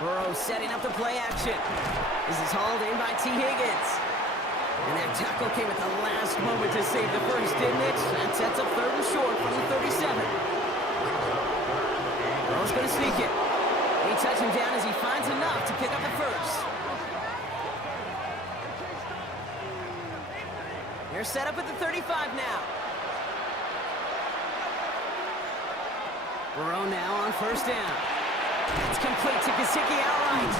Burrow setting up the play action. This is hauled in by T. Higgins. And that tackle came at the last moment to save the first, didn't it? That sets up 3rd and short from the 37. Burrow's going to sneak it. He touches him down as he finds enough to pick up the first. They're set up at the 35 now. Burrow now on 1st down. It's complete to Gesicki outright.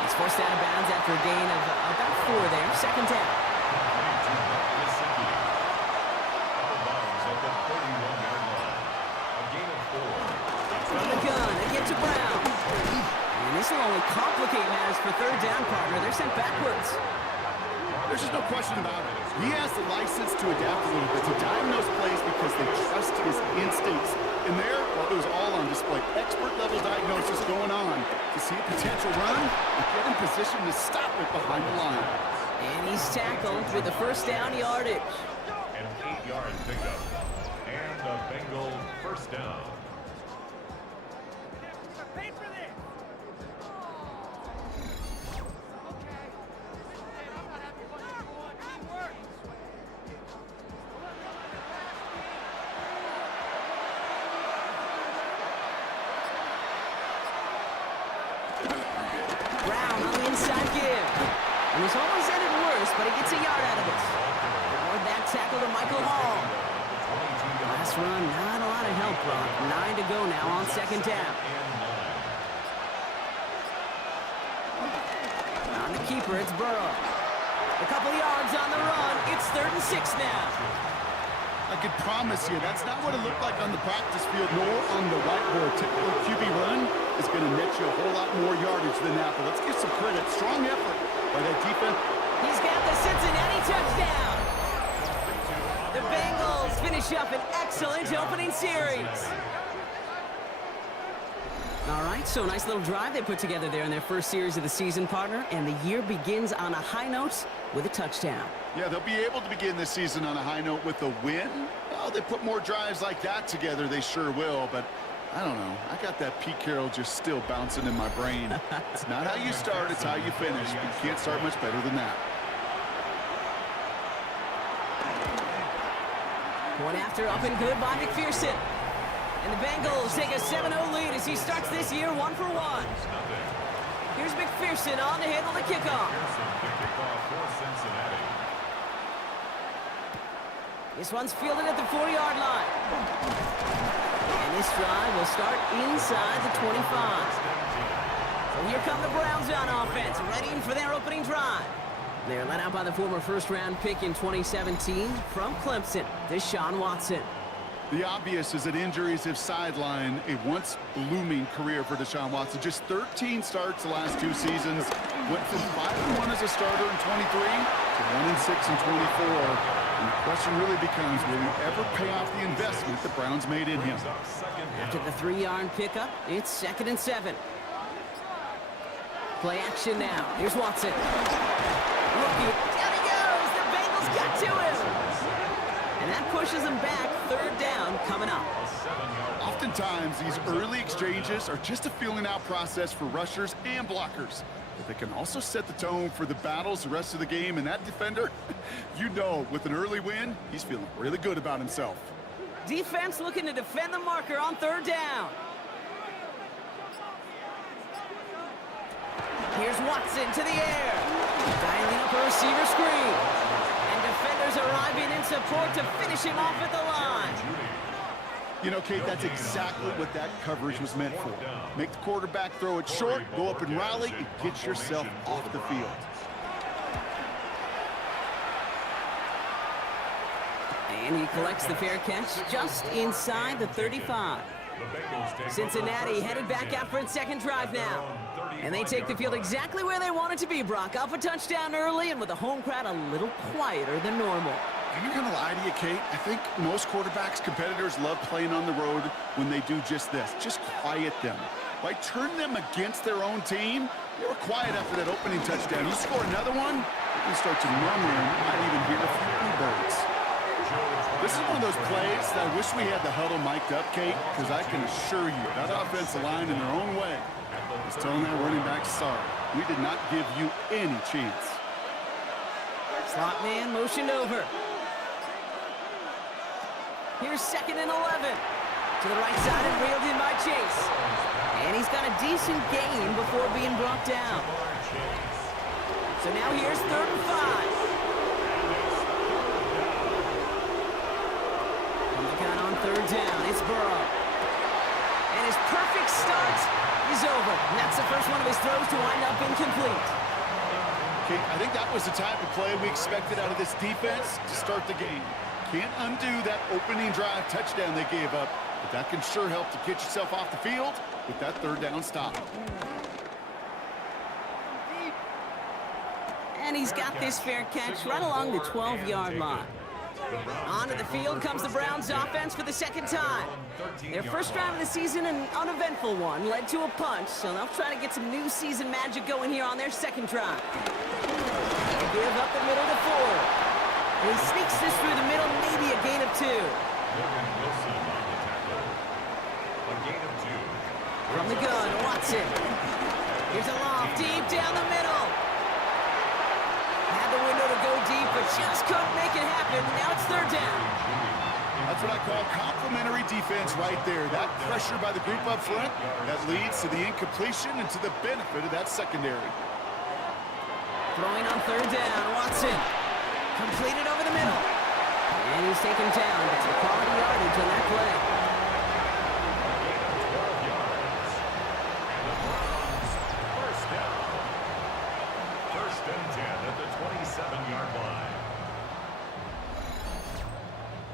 He's forced out of bounds after a gain of about 4 there. 2nd down. From the gun, they get to Brown. And this will only complicate matters for 3rd down, partner. They're sent backwards. There's just no question about it. He has the license to adapt a little bit, to diagnose plays because they trust his instincts. And there, well, it was all on display. Expert-level diagnosis going on to see a potential run and get in position to stop it behind the line. And he's tackled with the 1st down yardage. An 8-yard pickup. And the Bengals 1st down. Brown on the inside give. And this almost ended worse, but he gets a yard out of it. Reward that tackle to Michael Hall. Last run, not a lot of help, Brock. 9 to go now on 2nd down. On the keeper, it's Burrow. A couple yards on the run. It's 3rd and 6 now. I could promise you that's not what it looked like on the practice field nor on the whiteboard. Typical QB run is going to net you a whole lot more yardage than that. But let's give some credit. Strong effort by that defense. He's got the Cincinnati touchdown. The Bengals finish up an excellent opening series. All right, so a nice little drive they put together there in their first series of the season, partner. And the year begins on a high note with a touchdown. Yeah, they'll be able to begin this season on a high note with a win. Well, they put more drives like that together, they sure will. But I don't know. I got that Pete Carroll just still bouncing in my brain. It's not how you start, it's how you finish. You can't start much better than that. One after up and good by McPherson. And the Bengals take a 7-0 lead as he starts this year 1 for 1. Here's McPherson on to handle the kickoff. This one's fielded at the 4-yard line. And this drive will start inside the 25. So here come the Browns on offense, ready for their opening drive. They're led out by the former first-round pick in 2017 from Clemson, Deshaun Watson. The obvious is that injuries have sidelined a once blooming career for Deshaun Watson. Just 13 starts the last 2 seasons. Went from 5-1 as a starter in 23 to 1-6 in 24. And the question really becomes, will he ever pay off the investment the Browns made in him? After the 3-yard pickup, it's 2nd and 7. Play action now. Here's Watson. Rookie. Down he goes. The Bengals got to him. And that pushes them back. 3rd down coming up. Oftentimes, these early exchanges are just a feeling out process for rushers and blockers. But they can also set the tone for the battles the rest of the game. And that defender, you know, with an early win, he's feeling really good about himself. Defense looking to defend the marker on 3rd down. Here's Watson to the air. Dialing up a receiver screen. And defenders arriving in support to finish him off at the line. You know, Kate, that's exactly what that coverage was meant for. Make the quarterback throw it short, go up and rally, and get yourself off the field. And he collects the fair catch just inside the 35. Cincinnati headed back out for its 2nd drive now. And they take the field exactly where they want it to be, Brock. Up a touchdown early and with the home crowd a little quieter than normal. I'm not going to lie to you, Kate. I think most quarterbacks, competitors love playing on the road when they do just this. Just quiet them. By turning them against their own team, they were quiet after that opening touchdown. You score another one, you can start to murmur and you might even hear a few birds. This is one of those plays that I wish we had the huddle mic'd up, Kate, because I can assure you that offensive line in their own way He's telling that running back, sorry, we did not give you any chance. Slot man motioned over. Here's 2nd and 11. To the right side and reeled in by Chase. And he's got a decent gain before being brought down. So now here's 3rd and 5. From the gun on 3rd down, it's Burrow. And his perfect start is over. And that's the first one of his throws to wind up incomplete. Okay, I think that was the type of play we expected out of this defense to start the game. Can't undo that opening drive touchdown they gave up, but that can sure help to get yourself off the field with that 3rd down stop. And he's got this fair catch right along the 12-yard line. Onto the field comes the Browns offense for the 2nd time. Their first drive of the season, an uneventful one, led to a punch, so they'll try to get some new season magic going here on their 2nd drive. They give up the middle to Ford. And he sneaks this through the middle, maybe a gain of 2. From the gun, Watson. Here's a loft deep down the middle. Had the window to go deep, but just couldn't make it happen. Now it's 3rd down. That's what I call complimentary defense right there. That pressure by the group up front, that leads to the incompletion and to the benefit of that secondary. Throwing on 3rd down, Watson. Completed over the middle. And he's taken down. It's a quality yardage on that play. First and 10 at the 27-yard line.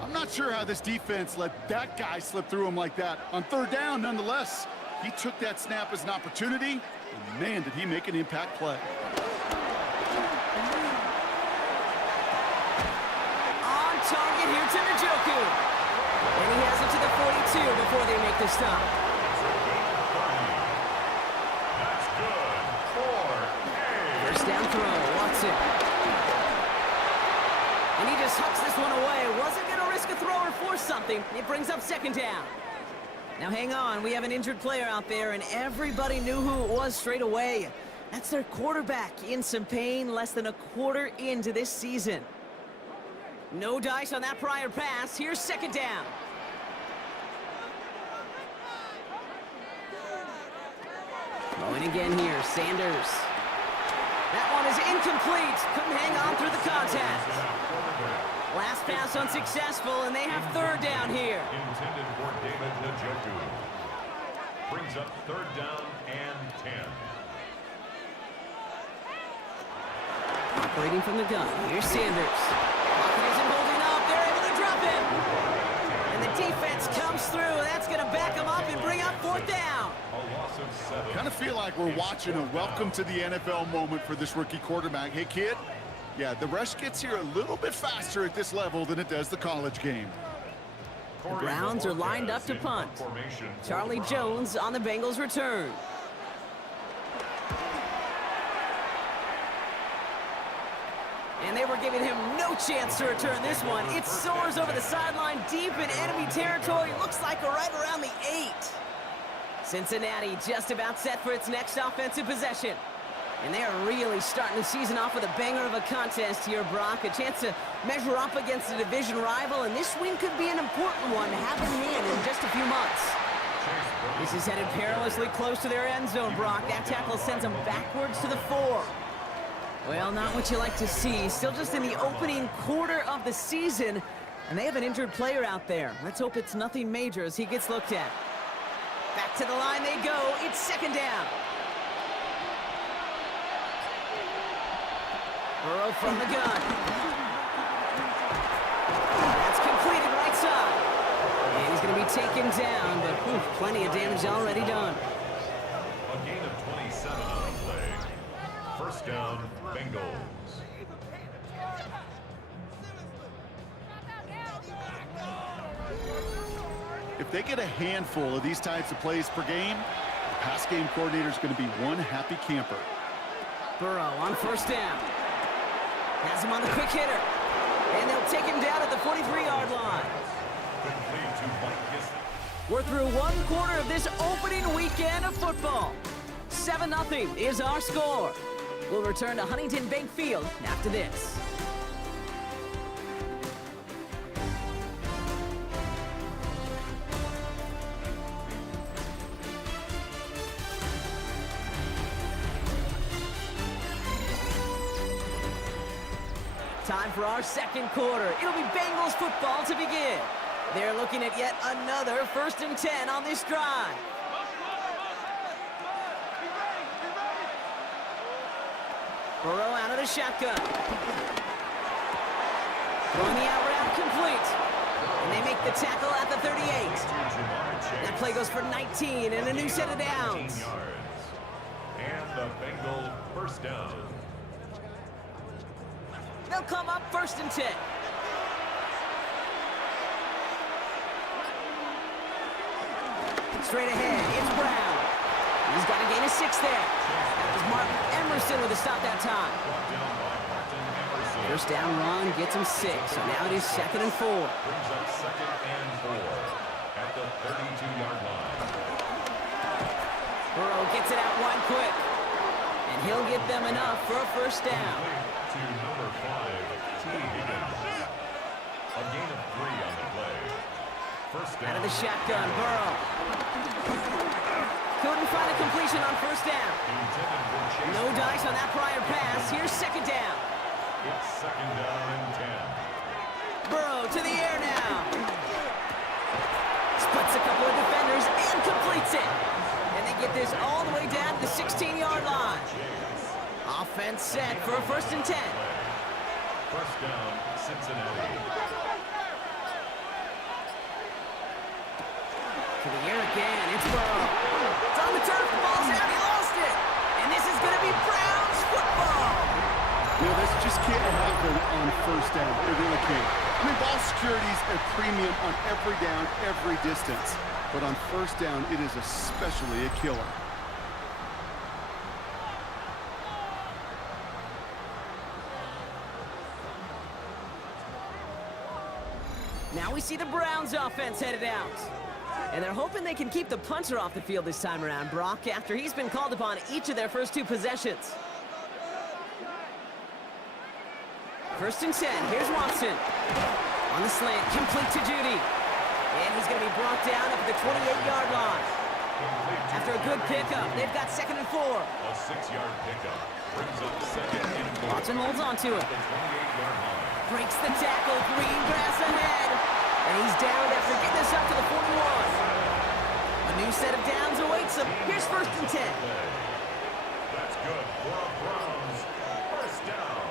I'm not sure how this defense let that guy slip through him like that. On 3rd down, nonetheless, he took that snap as an opportunity, and man, did he make an impact play. On target here to Njoku. And he has it to the 42 before they make the stop. That's good. 4. First down throw, Watson. And he just hucks this one away. Wasn't going to risk a throw or force something. It brings up 2nd down. Now hang on, we have an injured player out there, and everybody knew who it was straight away. That's their quarterback in some pain, less than a quarter into this season. No dice on that prior pass. Here's 2nd down. Going again here, Sanders. That one is incomplete. Couldn't hang on through the contact. Last pass unsuccessful, and they have 3rd down here. Intended for David Njoku. Brings up 3rd down and 10. Operating from the gun. Here's Sanders. Pocket isn't holding up. They're able to drop him. And the defense comes through. That's going to back him up and bring up 4th down. A loss of 7. Kind of feel like we're watching a welcome to the NFL moment for this rookie quarterback. Hey, kid, yeah, the rush gets here a little bit faster at this level than it does the college game. The Browns are lined up to punt. Charlie Jones on the Bengals' return. And they were giving him no chance to return this one. It soars over the sideline deep in enemy territory. Looks like right around the 8. Cincinnati just about set for its next offensive possession. And they are really starting the season off with a banger of a contest here, Brock. A chance to measure up against a division rival, and this win could be an important one to have in hand in just a few months. This is headed perilously close to their end zone, Brock. That tackle sends them backwards to the 4. Well, not what you like to see. Still just in the opening quarter of the season, and they have an injured player out there. Let's hope it's nothing major as he gets looked at. Back to the line they go. It's 2nd down. Burrow from the gun. That's completed right side. And he's going to be taken down, but plenty of damage already done. A gain of 27 on the play. First down, Bengals. If they get a handful of these types of plays per game, the pass game coordinator is going to be one happy camper. Burrow on 1st down. Has him on the quick hitter. And they'll take him down at the 43-yard line. We're through one quarter of this opening weekend of football. 7-0 is our score. We'll return to Huntington Bank Field after this. Time for our second quarter. It'll be Bengals football to begin. They're looking at yet another 1st and 10 on this drive. Burrow out of the shotgun. Throwing the out route complete. And they make the tackle at the 38. That play goes for 19 and a new set of downs. And the Bengal first down. They'll come up 1st and 10. Straight ahead, it's Brown. He's got to gain a 6 there. That was Martin Emerson with a stop that time. First down run gets him 6, so now it is 2nd and 4. Brings up 2nd and 4 at the 32-yard line. Burrow gets it out wide quick. And he'll get them enough for a first down. To number 5, T. Higgins. A gain of 3 on the play. First down. Out of the shotgun, Burrow. Couldn't find a completion on first down. No dice on that prior pass. Here's 2nd down. It's 2nd down and 10. Burrow to the air now. Splits a couple of defenders and completes it. And they get this all the way down to the 16-yard line. Offense set for a 1st and 10. First down, Cincinnati. To the air again, it's Burrow. It's on the turf, the ball's out, he lost it. And this is going to be Browns football. You know, this just can't happen on first down. It really can't. I mean, ball security is a premium on every down, every distance. But on first down, it is especially a killer. Now we see the Browns offense headed out. And they're hoping they can keep the punter off the field this time around, Brock, after he's been called upon each of their first 2 possessions. 1st and 10, here's Watson. On the slant, complete to Judy. And he's going to be brought down up at the 28-yard line. After a good pickup, they've got 2nd and 4. A 6-yard pickup brings up 2nd and 4. Watson holds on to it. The 28-yard line. Breaks the tackle, green grass ahead. And he's down after getting us up to the 41. A new set of downs awaits him. Here's 1st and 10. That's good for a Browns first down.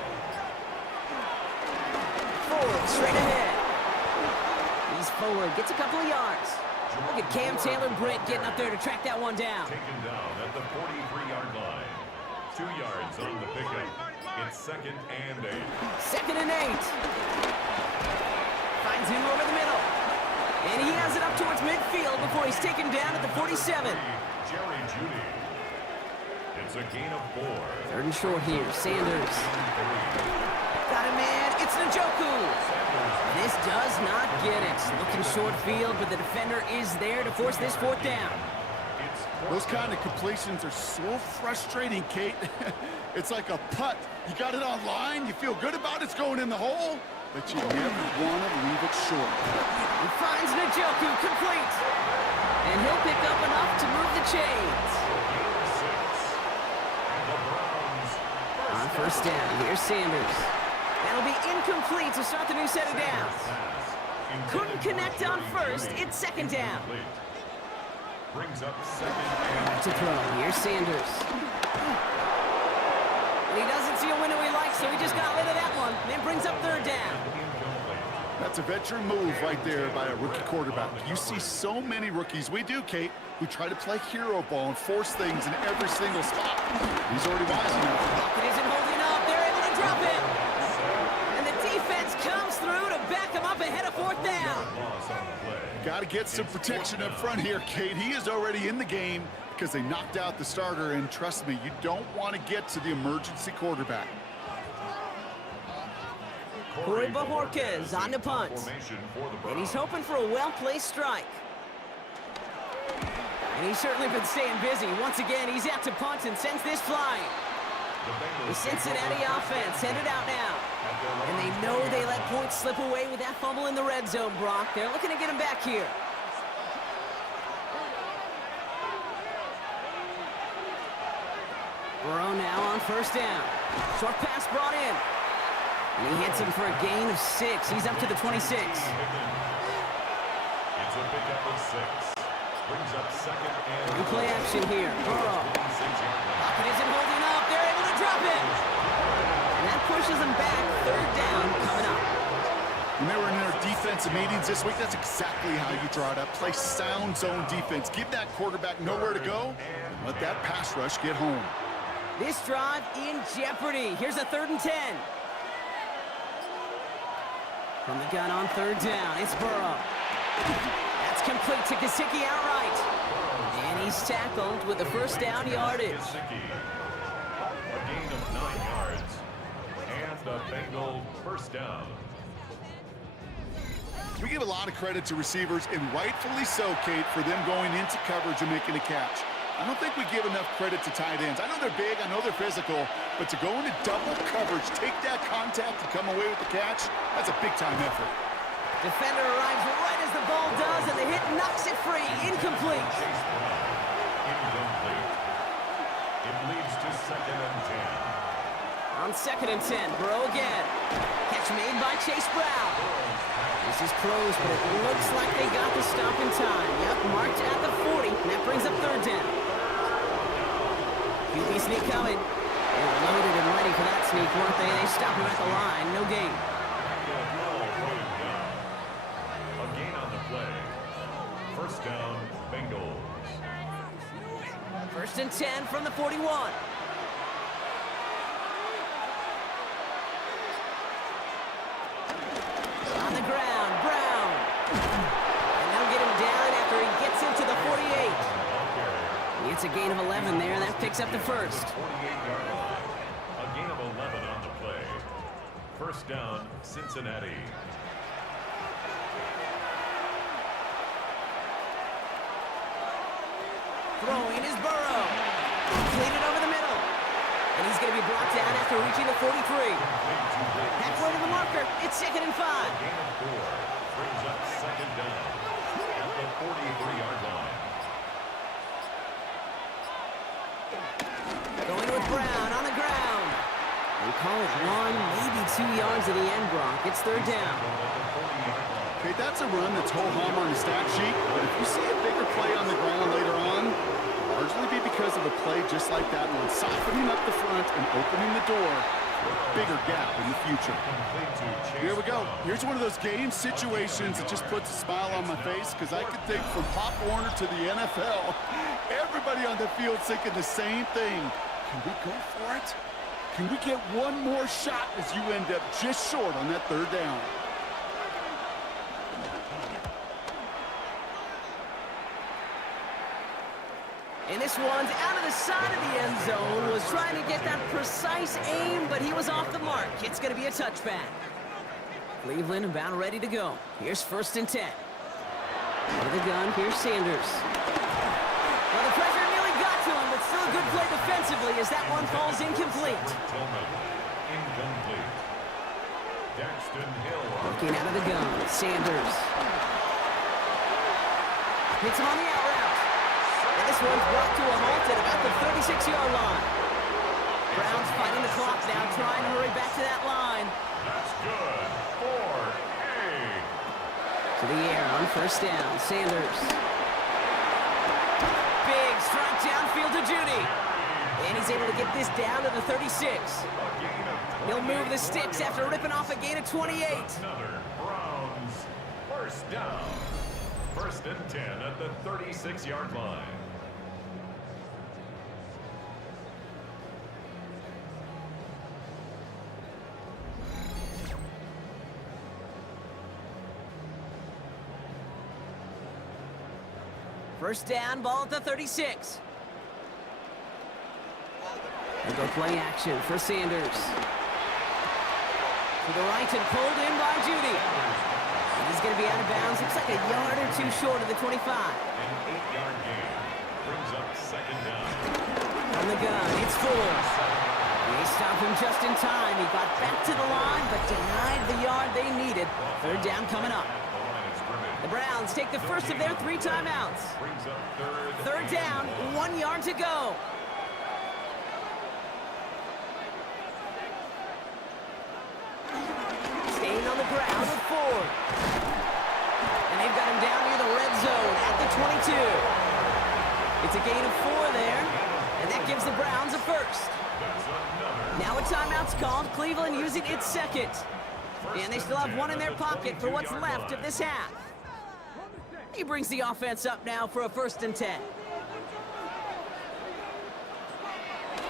Forward, straight ahead. He's forward, gets a couple of yards. Look at Cam Taylor-Britt getting up there to track that one down. Taken down at the 43-yard line. 2 yards on the pickup. It's 2nd and 8. 2nd and 8. Finds him over the middle. And he has it up towards midfield before he's taken down at the 47. Jerry Judy. It's a gain of 4. 3rd and short here, Sanders. Got a man, it's Njoku. This does not get it. Looking short field, but the defender is there to force this 4th down. Those kind of completions are so frustrating, Kate. It's like a putt. You got it on line, you feel good about it's going in the hole, but you never want to leave it short. He finds Njoku complete. And he'll pick up enough to move the chains. On first down, here's Sanders. That'll be incomplete to start the new set of downs. Couldn't connect on first, it's 2nd down. Brings up 2nd and To throw, here's Sanders. And he doesn't see a window he likes, so he just got rid of that one. Then brings up 3rd down. That's a veteran move right there by a rookie quarterback. You see so many rookies, we do, Kate, who try to play hero ball and force things in every single spot. He's already wise enough. It isn't holding up, they're able to drop it. And the defense comes through to back him up ahead of 4th down. Got to get some protection up front here, Kate. He is already in the game because they knocked out the starter, and trust me, you don't want to get to the emergency quarterback. Corey Bajorquez on the punt. And he's hoping for a well-placed strike. And he's certainly been staying busy. Once again, he's out to punt and sends this flying. The Cincinnati offense headed out now. And they know they let points slip away with that fumble in the red zone, Brock. They're looking to get him back here. Burrow now on first down. Short pass brought in. And he hits him for a gain of 6. He's up to the 26. It's a pickup of 6. Brings up second and... Replay action here. Burrow. Pocket isn't holding up. They're able to drop it. And that pushes them back. Third down coming up. When they were in their defensive meetings this week, that's exactly how you draw it up. Play sound zone defense. Give that quarterback nowhere to go. And let that pass rush get home. This drive in jeopardy. Here's a 3rd and 10. From the gun on 3rd down, it's Burrow. That's complete to Gesicki outright. And he's tackled with the first down yardage. A gain of 9 yards. And a Bengal first down. We give a lot of credit to receivers, and rightfully so, Kate, for them going into coverage and making a catch. I don't think we give enough credit to tight ends. I know they're big, I know they're physical, but to go into double coverage, take that contact and come away with the catch, that's a big-time effort. Defender arrives right as the ball does, and the hit knocks it free. Incomplete. Incomplete. It leads to 2nd and 10. On 2nd and 10, Burrow again. Catch made by Chase Brown. This is close, but it looks like they got the stop in time. Yep, marked at the 40, and that brings up 3rd down. QB sneak coming. They were loaded and ready for that sneak, weren't they? They stop him at the line. No gain. A gain on the play. First down, Bengals. 1st and 10 from the 41. On the ground, Brown. And they'll get him down after he gets into the 48. It's a gain of 11 there. That picks up the first. 48-yard line. A gain of 11 on the play. First down, Cincinnati. Throwing is Burrow. Completed over the middle. And he's going to be brought down after reaching the 43. Halfway to the marker. It's 2nd and 5. Gain of 4 brings up 2nd down at the 43-yard line. Going with Brown on the ground. They call it 1, maybe 2 yards at the end, Brock. It's 3rd down. Okay, that's a run that's ho-hum on the stat sheet, but if you see a bigger play on the ground later on, it'll largely be because of a play just like that one, softening up the front and opening the door for a bigger gap in the future. Here we go. Here's one of those game situations that just puts a smile on my face, because I could think from Pop Warner to the NFL, everybody on the field thinking the same thing. Can we go for it? Can we get one more shot as you end up just short on that 3rd down? And this one's out of the side of the end zone. Was trying to get that precise aim, but he was off the mark. It's going to be a touchback. Cleveland about ready to go. Here's 1st and 10. Out of the gun, here's Sanders. Well, the pressure nearly got to him, but still a good play defensively as that one falls incomplete. Incomplete. Daxton Hill. Looking out of the gun, Sanders. Hits him on the out route. And this one's brought to a halt at about the 36-yard line. Browns fighting the clock now, trying to hurry back to that line. That's good. 4-A. To the air on 1st down, Sanders. Big strike downfield to Judy. And he's able to get this down to the 36. He'll move the sticks after ripping off a gain of 28. Another Browns first down. 1st and 10 at the 36-yard line. First down, ball at the 36. We'll go play action for Sanders. To the right and pulled in by Judy. And he's going to be out of bounds. Looks like a yard or two short of the 25. An 8-yard gain. brings up second down. From the gun, it's Ford. They stop him just in time. He got back to the line, but denied the yard they needed. Third down coming up. The Browns take the first of their 3 timeouts. Brings up Third down, 1 yard to go. Staying on the ground with Ford. And they've got him down near the red zone at the 22. It's a gain of 4 there, and that gives the Browns a first. Now a timeout's called. Cleveland using its second. And they still have 1 in their pocket for what's left of this half. He brings the offense up now for a 1st and 10.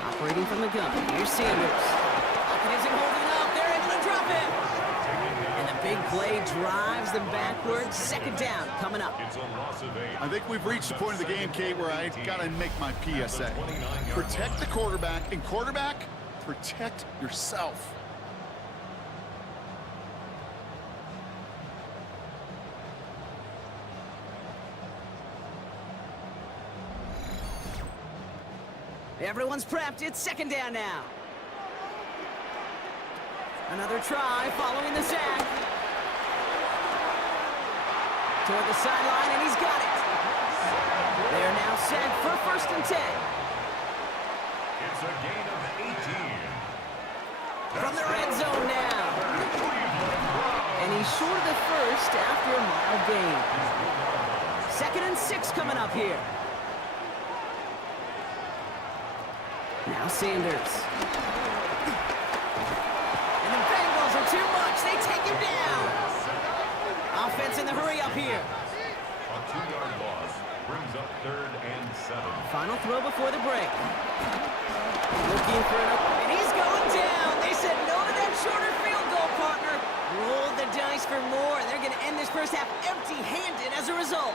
Operating from the gun, here's Sanders. Pocket isn't holding up. They're able to drop him. And the big play drives them backwards. 2nd down coming up. I think we've reached the point of the game, Kate, where I got to make my PSA. Protect the quarterback, and quarterback, protect yourself. Everyone's prepped. It's 2nd down now. Another try following the sack. Toward the sideline, and he's got it. They are now set for 1st and 10. It's a gain of 18. From the red zone now. And he's short of the first after a mile gain. 2nd and 6 coming up here. Now Sanders. And the Bengals are too much. They take him down. Offense in the hurry up here. A 2-yard loss brings up 3rd and 7. Final throw before the break. Looking for an open, and he's going down. They said no to that shorter field goal, partner. Roll the dice for more, and they're going to end this first half empty-handed as a result.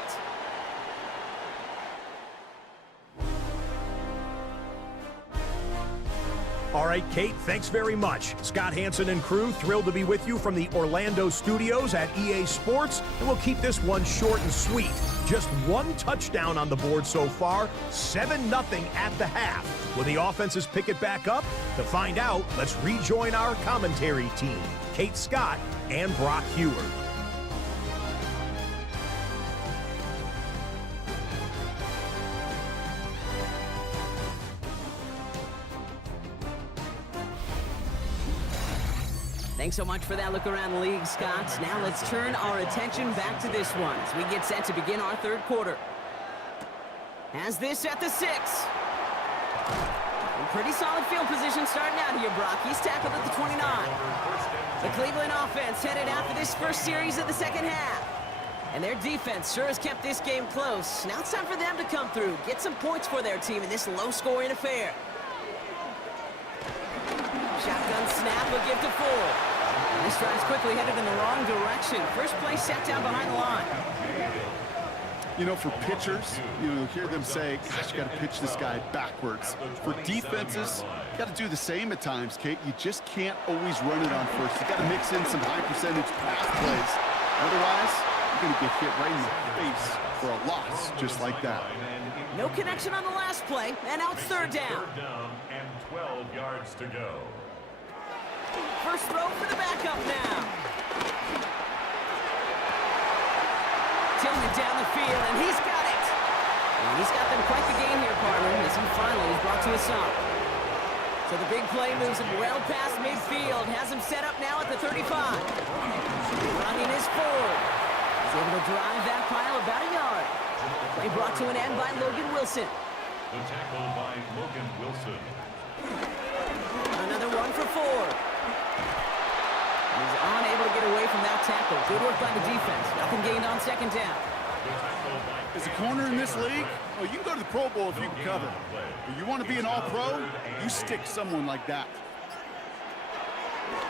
All right, Kate, thanks very much. Scott Hansen and crew, thrilled to be with you from the Orlando studios at EA Sports, and we'll keep this one short and sweet. Just 1 touchdown on the board so far, 7-0 at the half. Will the offenses pick it back up? To find out, let's rejoin our commentary team, Kate Scott and Brock Heward. Thanks so much for that look around the league, Scott. Now let's turn our attention back to this one as we get set to begin our 3rd quarter. Has this at the 6. Pretty solid field position starting out here, Brock. He's tackled at the 29. The Cleveland offense headed out for this first series of the 2nd half. And their defense sure has kept this game close. Now it's time for them to come through, get some points for their team in this low-scoring affair. Shotgun snap, a give to Ford. And this drive's quickly headed in the wrong direction. First play set down behind the line. You know, for pitchers, you hear them say, gosh, you got to pitch this guy backwards. For defenses, you got to do the same at times, Kate. You just can't always run it on first. You got to mix in some high-percentage pass plays. Otherwise, you're going to get hit right in the face for a loss just like that. No connection on the last play, and now it's 3rd down. 3rd down and 12 yards to go. First throw for the backup now. Tilling it down the field, and he's got it. And he's got them quite the game here, partner, as he finally is brought to a stop. So the big play moves him well past midfield, has him set up now at the 35. Running his Ford. He's able to drive that pile about a yard. Play brought to an end by Logan Wilson. The tackle by Logan Wilson. Another one for Ford. He's unable to get away from that tackle. Good work by the defense. Nothing gained on 2nd down. As a corner in this league, well, you can go to the Pro Bowl if you can cover. But you want to be an all-pro, you stick someone like that.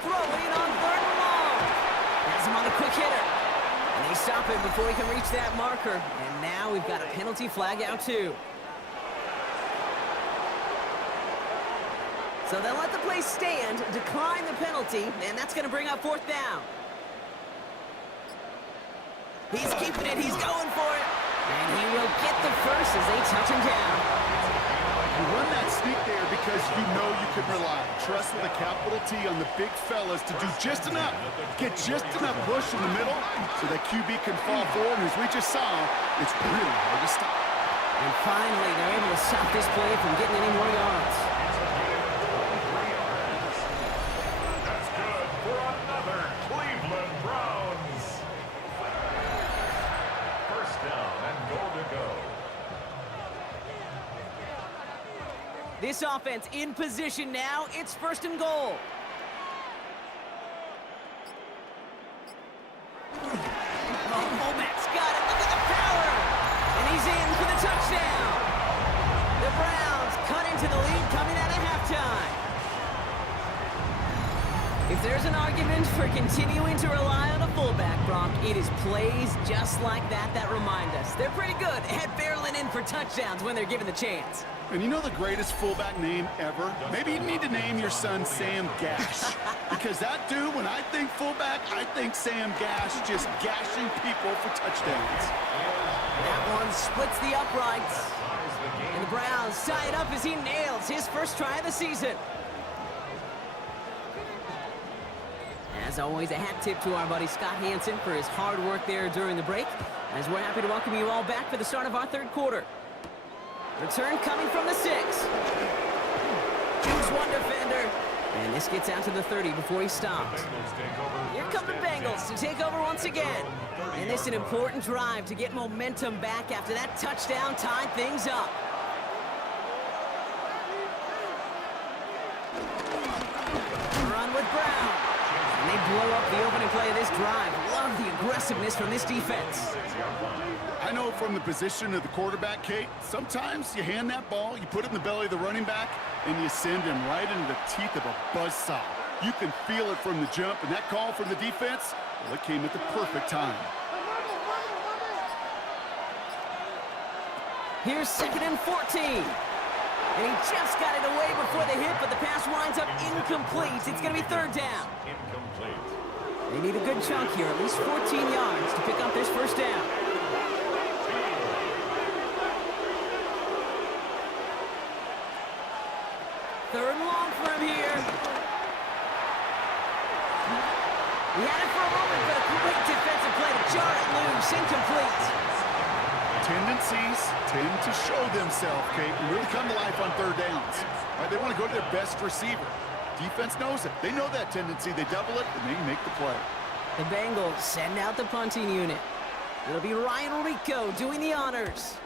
Throwing on 3rd and long. Has him on a quick hitter. And they stop him before he can reach that marker. And now we've got a penalty flag out too. So they'll let the play stand, decline the penalty, and that's going to bring up 4th down. He's keeping it. He's going for it. And he will get the first as they touch him down. You run that sneak there because you know you can rely. Trust with a capital T on the big fellas to do just enough. Get just enough push in the middle so that QB can fall forward. And as we just saw, it's really hard to stop. And finally, they're able to stop this play from getting any more yards. That's good for another Cleveland Browns. First down and goal to go. This offense in position now. It's first and goal. Oh, fullback's got it. Look at the power. And he's in for the touchdown. The Browns cut into the lead coming out of halftime. If there's an argument for continuing to rely on a fullback, Brock, it is plays just like that that remind us. They're pretty good at barreling in for touchdowns when they're given the chance. And you know the greatest fullback name ever? Maybe you need to name your son Sam Gash. Because that dude, when I think fullback, I think Sam Gash just gashing people for touchdowns. That one splits the uprights. And the Browns tie it up as he nails his first try of the season. As always, a hat tip to our buddy Scott Hanson for his hard work there during the break, as we're happy to welcome you all back for the start of our third quarter. Return coming from the 6. Choose one defender. And this gets out to the 30 before he stops. Here come the Bengals to take over once again. And this is an important drive to get momentum back after that touchdown tied things up. Run with Brown. And they blow up the opening play of this drive. Love the aggressiveness from this defense. I know from the position of the quarterback, Kate, sometimes you hand that ball, you put it in the belly of the running back, and you send him right into the teeth of a buzzsaw. You can feel it from the jump, and that call from the defense, well, it came at the perfect time. Here's 2nd and 14. And he just got it away before the hit, but the pass winds up incomplete. It's going to be 3rd down. Incomplete. They need a good chunk here, at least 14 yards to pick up this first down. 3rd and long for him here. He had it for a moment, but a great defensive play to jar it loose. Incomplete. Tendencies tend to show themselves, Kate, and really come to life on 3rd downs. Right, they want to go to their best receiver. Defense knows it. They know that tendency. They double it, and they make the play. The Bengals send out the punting unit. It'll be Ryan Rico doing the honors.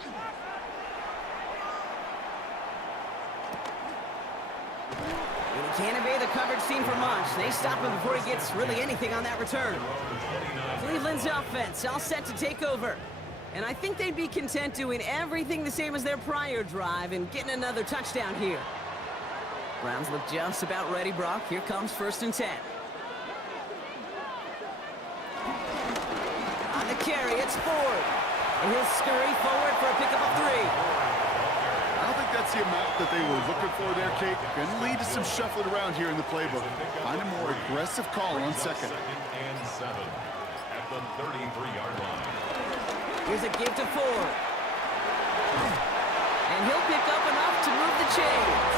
And he can't evade the coverage team for much. They stop him before he gets really anything on that return. Cleveland's offense all set to take over. And I think they'd be content doing everything the same as their prior drive and getting another touchdown here. Browns look just about ready, Brock. Here comes 1st and 10. On the carry, it's Ford. And he'll scurry forward for a pickup of 3. I don't think that's the amount that they were looking for there, Kate. Going to lead to some shuffling around here in the playbook. Find a more aggressive call on 2nd. 2nd and 7 at the 33-yard line. Here's a give to Ford. And he'll pick up enough to move the chains.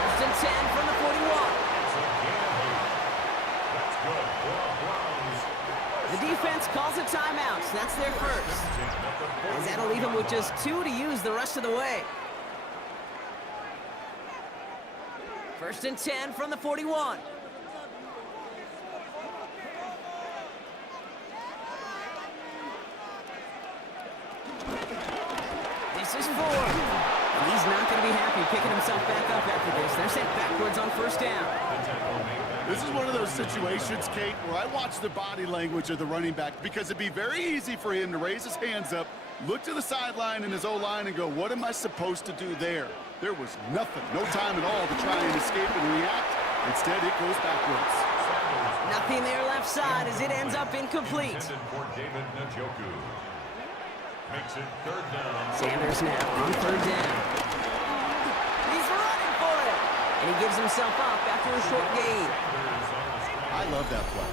1st and 10 from the 41. That's good for the Browns. The defense calls a timeout. That's their first. As that'll leave them with just 2 to use the rest of the way. 1st and 10 from the 41. This is Ford. And he's not going to be happy picking himself back up after this. They're sent backwards on 1st down. This is one of those situations, Kate, where I watch the body language of the running back because it'd be very easy for him to raise his hands up, look to the sideline in his O-line and go, what am I supposed to do there? There was nothing, no time at all to try and escape and react. Instead, it goes backwards. Nothing there left side as it ends up incomplete. Intended for David Njoku. Makes it 3rd down. Sanders now on 3rd down. He's running for it. And he gives himself up after a short gain. I love that play.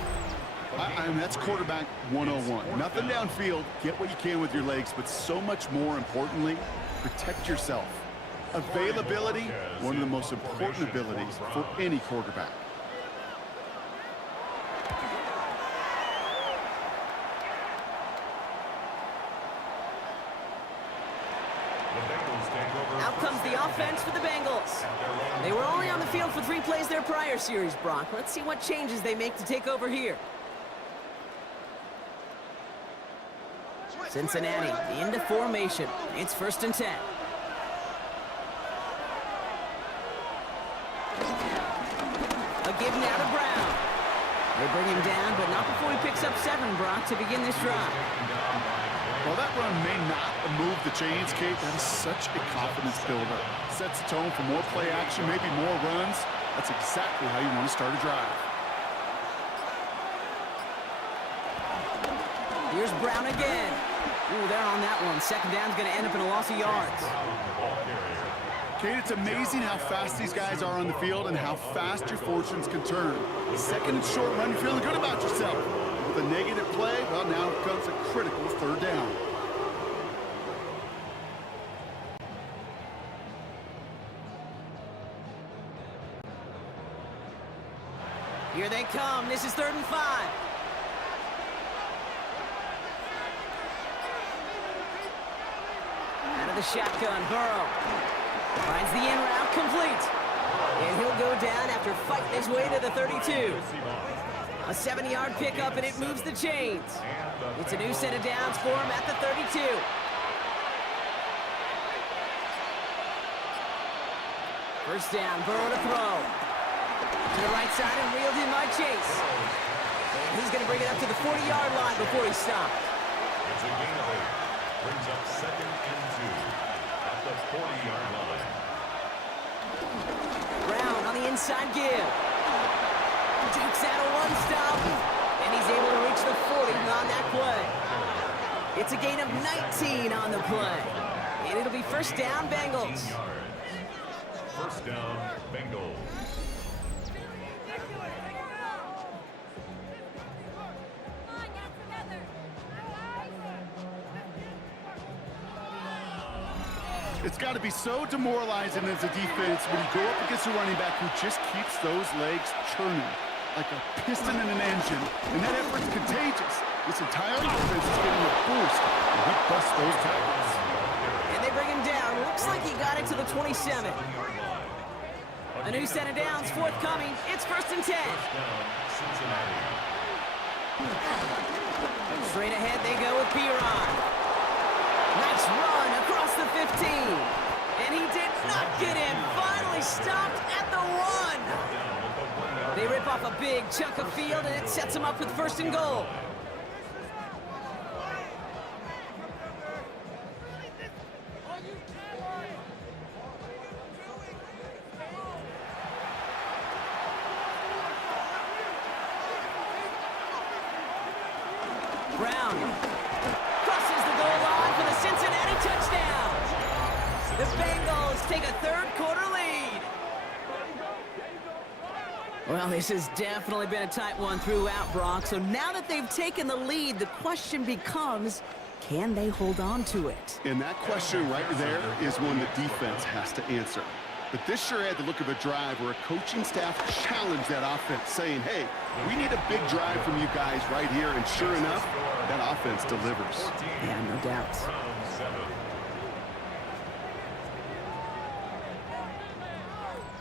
I mean, that's quarterback 101. Nothing downfield. Get what you can with your legs, but so much more importantly, protect yourself. Availability, one of the most important abilities for any quarterback. Out comes the offense for the Bengals. They were only on the field for 3 plays their prior series, Brock. Let's see what changes they make to take over here. Cincinnati into formation. It's 1st and 10. A give now to Brown. They bring him down, but not before he picks up 7, Brock, to begin this drive. Well, that run may not move the chains, Kate. That is such a confidence builder. Sets the tone for more play action, maybe more runs. That's exactly how you want to start a drive. Here's Brown again. Ooh, they're on that one. 2nd down's going to end up in a loss of yards. Kate, it's amazing how fast these guys are on the field and how fast your fortunes can turn. 2nd and short run, you're feeling good about yourself. With a negative play, well, now comes a critical 3rd down. Here they come. This is 3rd and 5. Out of the shotgun, Burrow. Finds the in route, complete. And he'll go down after fighting his way to the 32. A 7-yard pickup, and it moves the chains. It's a new set of downs for him at the 32. First down, Burrow to throw. To the right side and reeled in by Chase. And he's going to bring it up to the 40-yard line before he stopped. It's a gain of 8. Brings up 2nd and 2 at the 40-yard line. Brown on the inside give. Dukes out a 1-stop, and he's able to reach the 40 on that play. It's a gain of 19 on the play, and it'll be 1st down, Bengals. 1st down, Bengals. It's got to be so demoralizing as a defense when you go up against a running back who just keeps those legs churning like a piston in an engine, and that effort's contagious. This entire offense is getting a boost, and he busts those tackles. And they bring him down. Looks like he got it to the 27. A new set of downs forthcoming. It's 1st and 10. Straight ahead they go with Piron. Nice run across the 15. And he did not get in. Finally stopped at the 1. They rip off a big chunk of field, and it sets them up with 1st and goal. Brown crosses the goal line for the Cincinnati touchdown. The Bengals take a 3rd quarter lead. Well, this has definitely been a tight one throughout, Brock. So now that they've taken the lead, the question becomes, can they hold on to it? And that question right there is one the defense has to answer. But this sure had the look of a drive where a coaching staff challenged that offense, saying, hey, we need a big drive from you guys right here. And sure enough, that offense delivers. Yeah, no doubt.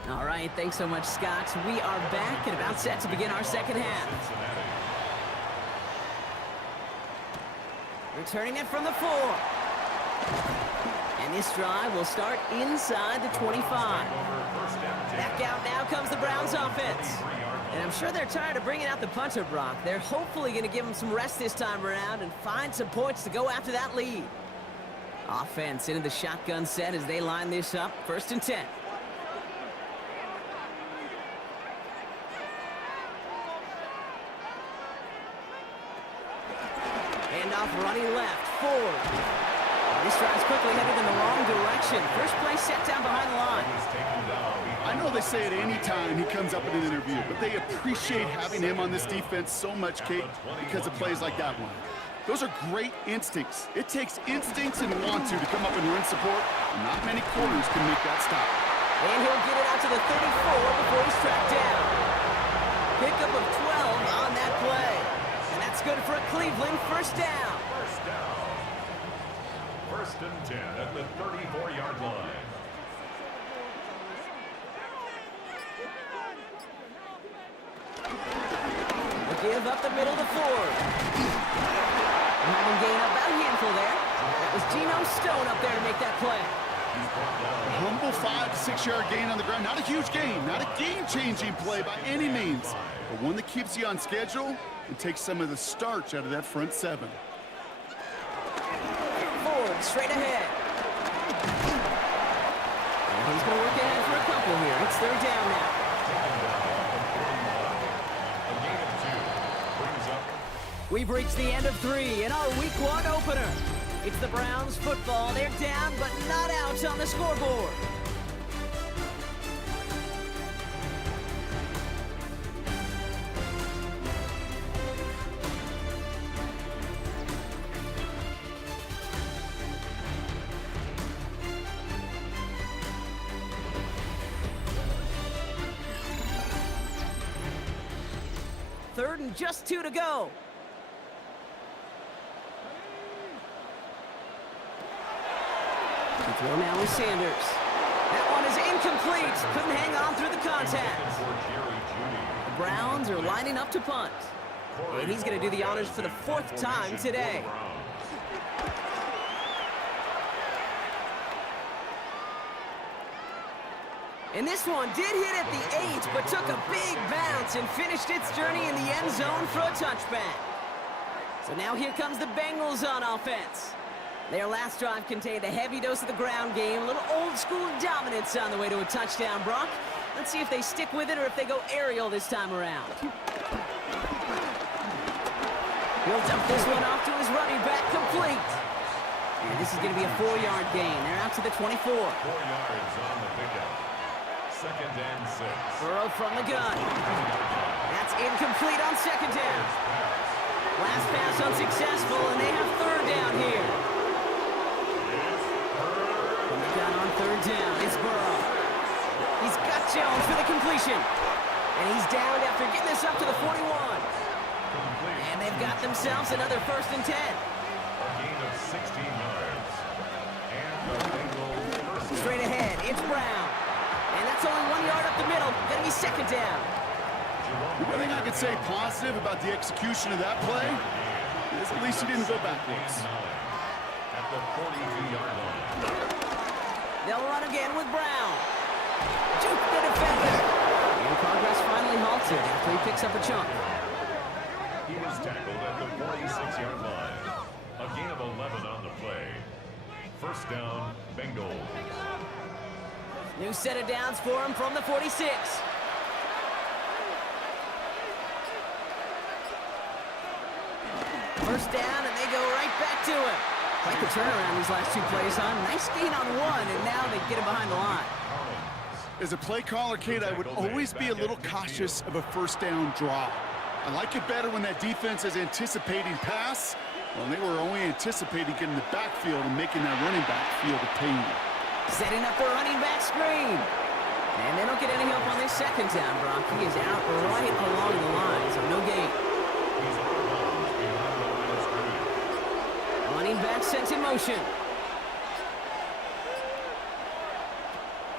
All right, thanks so much, Scott. We are back and about set to begin our 2nd half. Returning it from the 4. And this drive will start inside the 25. Back out now comes the Browns offense. And I'm sure they're tired of bringing out the punter, Brock. They're hopefully going to give him some rest this time around and find some points to go after that lead. Offense into the shotgun set as they line this up. 1st and 10. Handoff running left, Ford. This drive's quickly headed in the wrong direction. First play set down behind the line. I know they say it any time he comes up in an interview, but they appreciate having him on this defense so much, Kate, because of plays like that one. Those are great instincts. It takes instincts and want to come up and run support. Not many corners can make that stop. And he'll get it out to the 34 before he's tracked down. Pickup of 12 on that play. And that's good for a Cleveland first down. First and 10 at the 34-yard line. Give up the middle to Ford. Having gain about a handful there. That was Geno Stone up there to make that play. A humble 5 to 6 yard gain on the ground. Not a huge gain, not a game-changing play by any means, but one that keeps you on schedule and takes some of the starch out of that front seven. Ford straight ahead. And he's going to work ahead for a couple here. It's third down now. We've reached the end of 3 in our Week 1 opener. It's the Browns football. They're down, but not out on the scoreboard. Third and just 2 to go. Throw now with Sanders. That one is incomplete. Couldn't hang on through the contact. The Browns are lining up to punt. And he's going to do the honors for the 4th time today. And this one did hit at the 8, but took a big bounce and finished its journey in the end zone for a touchback. So now here comes the Bengals on offense. Their last drive contained a heavy dose of the ground game, a little old-school dominance on the way to a touchdown, Brock. Let's see if they stick with it or if they go aerial this time around. He'll dump this one off to his running back, complete. And this is going to be a 4-yard gain. They're out to the 24. 4 yards on the pickup. Second and 6. Burrow from the gun. That's incomplete on second down. Last pass unsuccessful, and they have third down here. On third down, it's Burrow. He's got Jones for the completion. And he's downed after getting this up to the 41. And they've got themselves another first and 10. A gain of 16 yards. And the Bengals Straight ahead, it's Brown. And that's only 1 yard up the middle. Gonna be second down. One thing I could say positive about the execution of that play is at least he didn't go backwards. at the 42-yard line. They'll run again with Brown. Juke the defender. And progress finally halted after he picks up a chunk. He was tackled at the 46-yard line. A gain of 11 on the play. First down, Bengals. New set of downs for him from the 46. First down, and they go right back to him. Quite the turnaround these last two plays, huh? Nice gain on one, and now they get him behind the line. As a play caller, Kate, I would always be a little cautious of a first down draw. I like it better when that defense is anticipating pass. Well, they were only anticipating getting the backfield and making that running back feel the pain. Setting up the running back screen. And they don't get any help on this second down, Brock. He is out right along the line, so no gain. Running back sent in motion.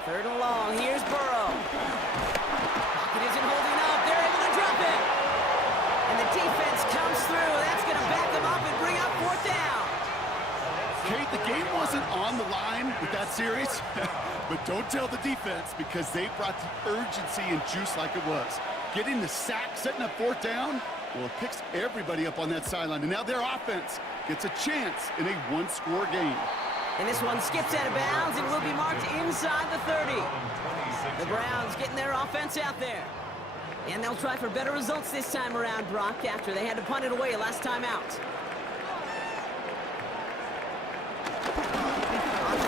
Third and long, here's Burrow. Pocket isn't holding up, they're able to drop it. And the defense comes through, that's gonna back them up and bring up fourth down. Kate, the game wasn't on the line with that series, but don't tell the defense because they brought the urgency and juice like it was. Getting the sack, setting up fourth down, well, it picks everybody up on that sideline. And now their offense gets a chance in a one-score game. And this one skips out of bounds and will be marked inside the 30. The Browns getting their offense out there. And they'll try for better results this time around, Brock, after they had to punt it away last time out.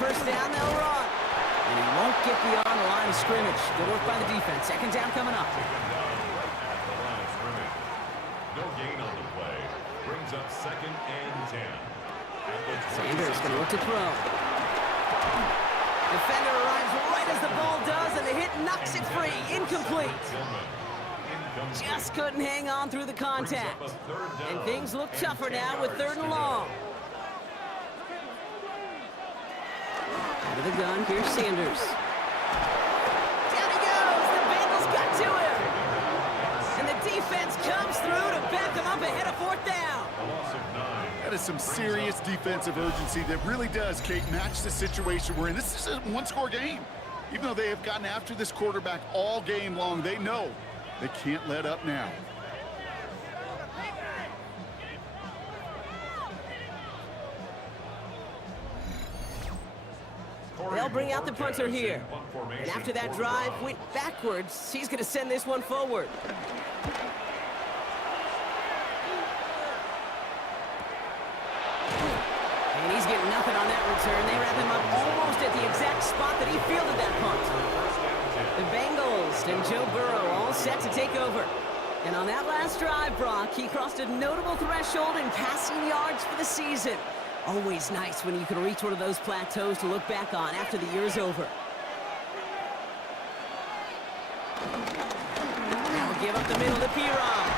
first down, they'll run. And he won't get beyond the line of scrimmage. Good work by the defense. Second down coming up. No gain on the play. Brings up 2nd and 10. Sanders going to look to throw. Defender arrives right as the ball does, and the hit knocks it free. Incomplete. Just couldn't hang on through the contact. And things look tougher now with 3rd and long. Out of the gun, here's Sanders. Down he goes. The Bengals got to him. And the defense comes through to back him up ahead of 4th down. That is some serious defensive urgency that really does, Kate, match the situation we're in. This is a one-score game. Even though they have gotten after this quarterback all game long, they know they can't let up now. They'll bring out the punter here. And after that drive went backwards, he's going to send this one forward. And he's getting nothing on that return. They wrap him up almost at the exact spot that he fielded that punt. The Bengals and Joe Burrow all set to take over. And on that last drive, Brock, he crossed a notable threshold in passing yards for the season. Always nice when you can reach one of those plateaus to look back on after the year's over. Now give up the middle to Piron.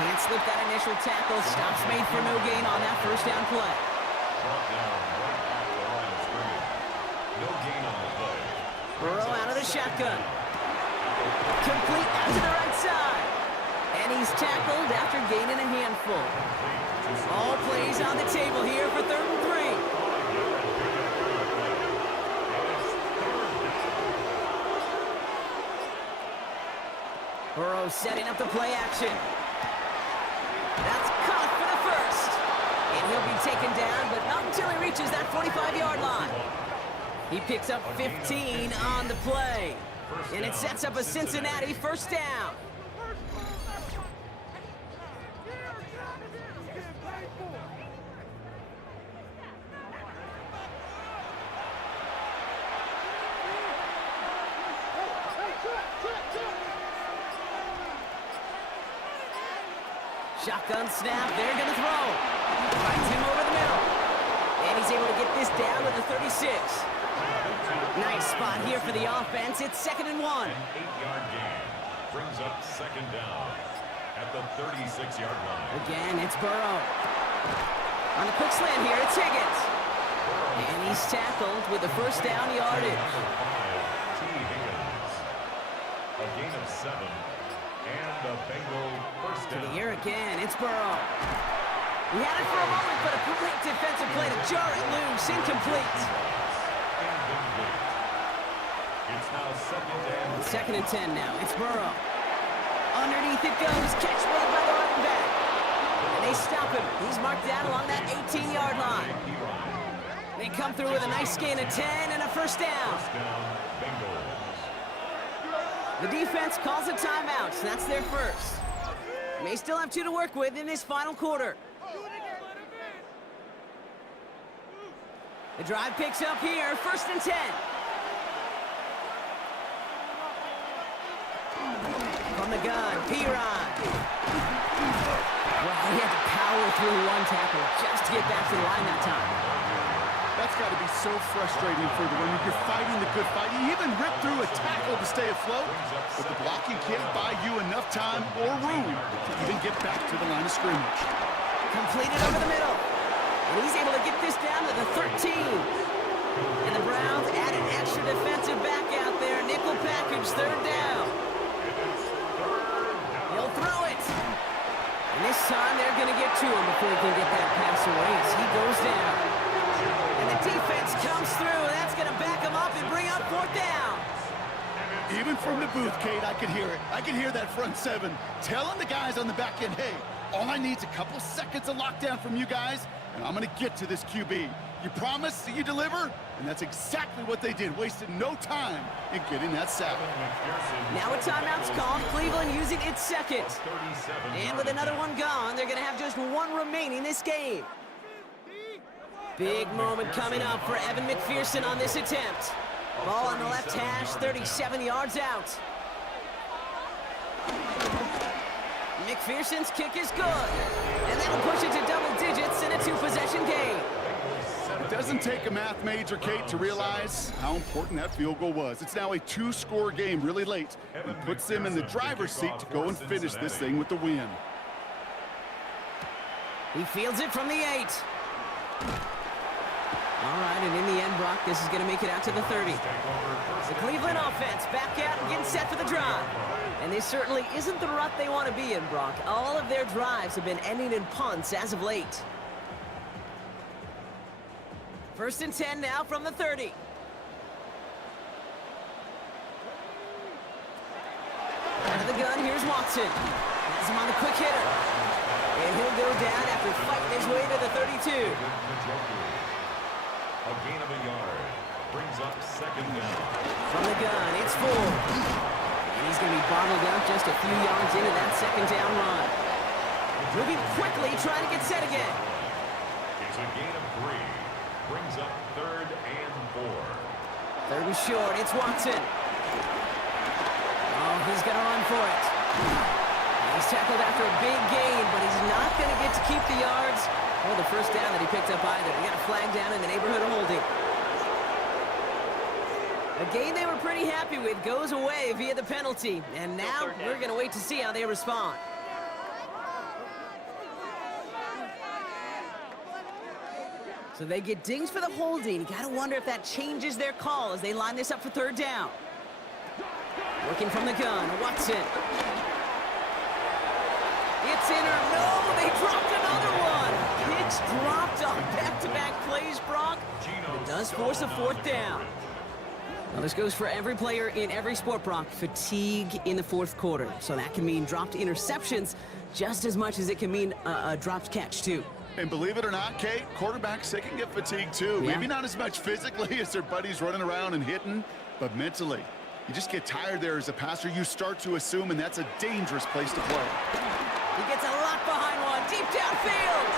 Can't slip that initial tackle. Stops made for no gain on that first down play. Burrow out of the shotgun. Complete out to the right side. And he's tackled after gaining a handful. All plays on the table here for 3rd and 3. Burrow setting up the play action. That's caught for the first. And he'll be taken down, but not until he reaches that 45-yard line. He picks up 15 on the play. And it sets up a Cincinnati first down. Shotgun snap, they're going to throw. Finds him over the middle. And he's able to get this down to the 36. Nice spot here for the offense. It's 2nd and 1. An 8-yard gain brings up 2nd down at the 36-yard line. Again, it's Burrow. On the quick slant here, it's Higgins. And he's tackled with the first down yardage. Number 5, T. Higgins. A gain of 7. And the Bengal first down. To the air again, it's Burrow. He had it for a moment, but a great defensive play to jar it loose. Incomplete. It's now 2nd and 10 now. It's Burrow. Underneath it goes. Catch made by the running back. And they stop him. He's marked down along that 18-yard line. They come through with a nice gain of 10 and a first down. The defense calls a timeout. That's their first. May still have 2 to work with in this final quarter. The drive picks up here. 1st and 10. From the gun, Piron. Well, he had to power through one tackle just to get back to the line that time. That's got to be so frustrating for the runner. You're fighting the good fight. You even ripped through a tackle to stay afloat, but the blocking can't buy you enough time or room to even get back to the line of scrimmage. Completed over the middle. And he's able to get this down to the 13. And the Browns add an extra defensive back out there. Nickel package, 3rd down. He'll throw it. And this time they're going to get to him before he can get that pass away as he goes down. And the defense comes through. That's going to back him up and bring up 4th down. Even from the booth, Kate, I could hear it. I could hear that front 7 telling the guys on the back end, hey, all I need is a couple seconds of lockdown from you guys, and I'm going to get to this QB. You promise that you deliver? And that's exactly what they did. Wasted no time in getting that sack. Now a timeout's called. Cleveland using its second. And with another one gone, they're going to have just 1 remaining this game. Big moment coming up for Evan McPherson on this attempt. Ball on the left hash, 37 yards out. McPherson's kick is good. And that'll push it to double digits in a 2-possession game. It doesn't take a math major, Kate, to realize how important that field goal was. It's now a 2-score game really late and puts them in the driver's seat to go and finish this thing with the win. He fields it from the 8. All right, and in the end, Brock, this is going to make it out to the 30. The Cleveland offense back out and getting set for the drive. And this certainly isn't the rut they want to be in, Brock. All of their drives have been ending in punts as of late. 1st and 10 now from the 30. Out of the gun, here's Watson. Has him on the quick hitter. And he'll go down after fighting his way to the 32. A gain of a yard. Brings up 2nd down. From the gun, it's Ford. And he's going to be bottled up just a few yards into that 2nd down run. Moving quickly, trying to get set again. It's a gain of 3. Brings up 3rd and 4. 3rd and short, it's Watson. Oh, he's going to run for it. He's tackled after a big gain, but he's not going to get to keep the yards or the 1st down that he picked up either. He got a flag down in the neighborhood of holding. A gain they were pretty happy with goes away via the penalty, and now we're going to wait to see how they respond. So they get dings for the holding. You gotta wonder if that changes their call as they line this up for 3rd down. Working from the gun, Watson. It's in or no, they dropped another one. Kicks dropped on back-to-back plays, Brock. It does force a 4th down. Well, this goes for every player in every sport, Brock. Fatigue in the 4th quarter. So that can mean dropped interceptions just as much as it can mean a dropped catch, too. And believe it or not, Kate, quarterbacks, they can get fatigued too. Yeah. Maybe not as much physically as their buddies running around and hitting, but mentally. You just get tired there as a passer. You start to assume, and that's a dangerous place to play. He gets a lot behind one, deep downfield.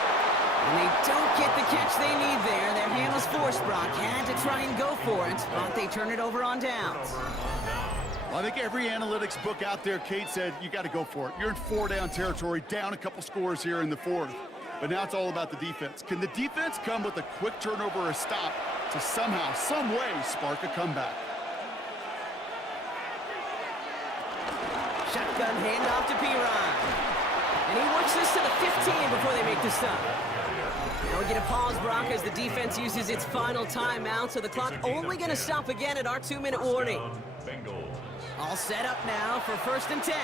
And they don't get the catch they need there. Their hand was forced, Brock. Had to try and go for it, but they turn it over on downs. Well, I think every analytics book out there, Kate, said you got to go for it. You're in 4-down territory, down a couple scores here in the 4th. But now it's all about the defense. Can the defense come with a quick turnover or a stop to somehow, some way, spark a comeback? Shotgun handoff to Piron. And he works this to the 15 before they make the stop. Now we get a pause, Brock, as the defense uses its final timeout, so the clock only going to stop again at our 2-minute warning. All set up now for 1st and 10.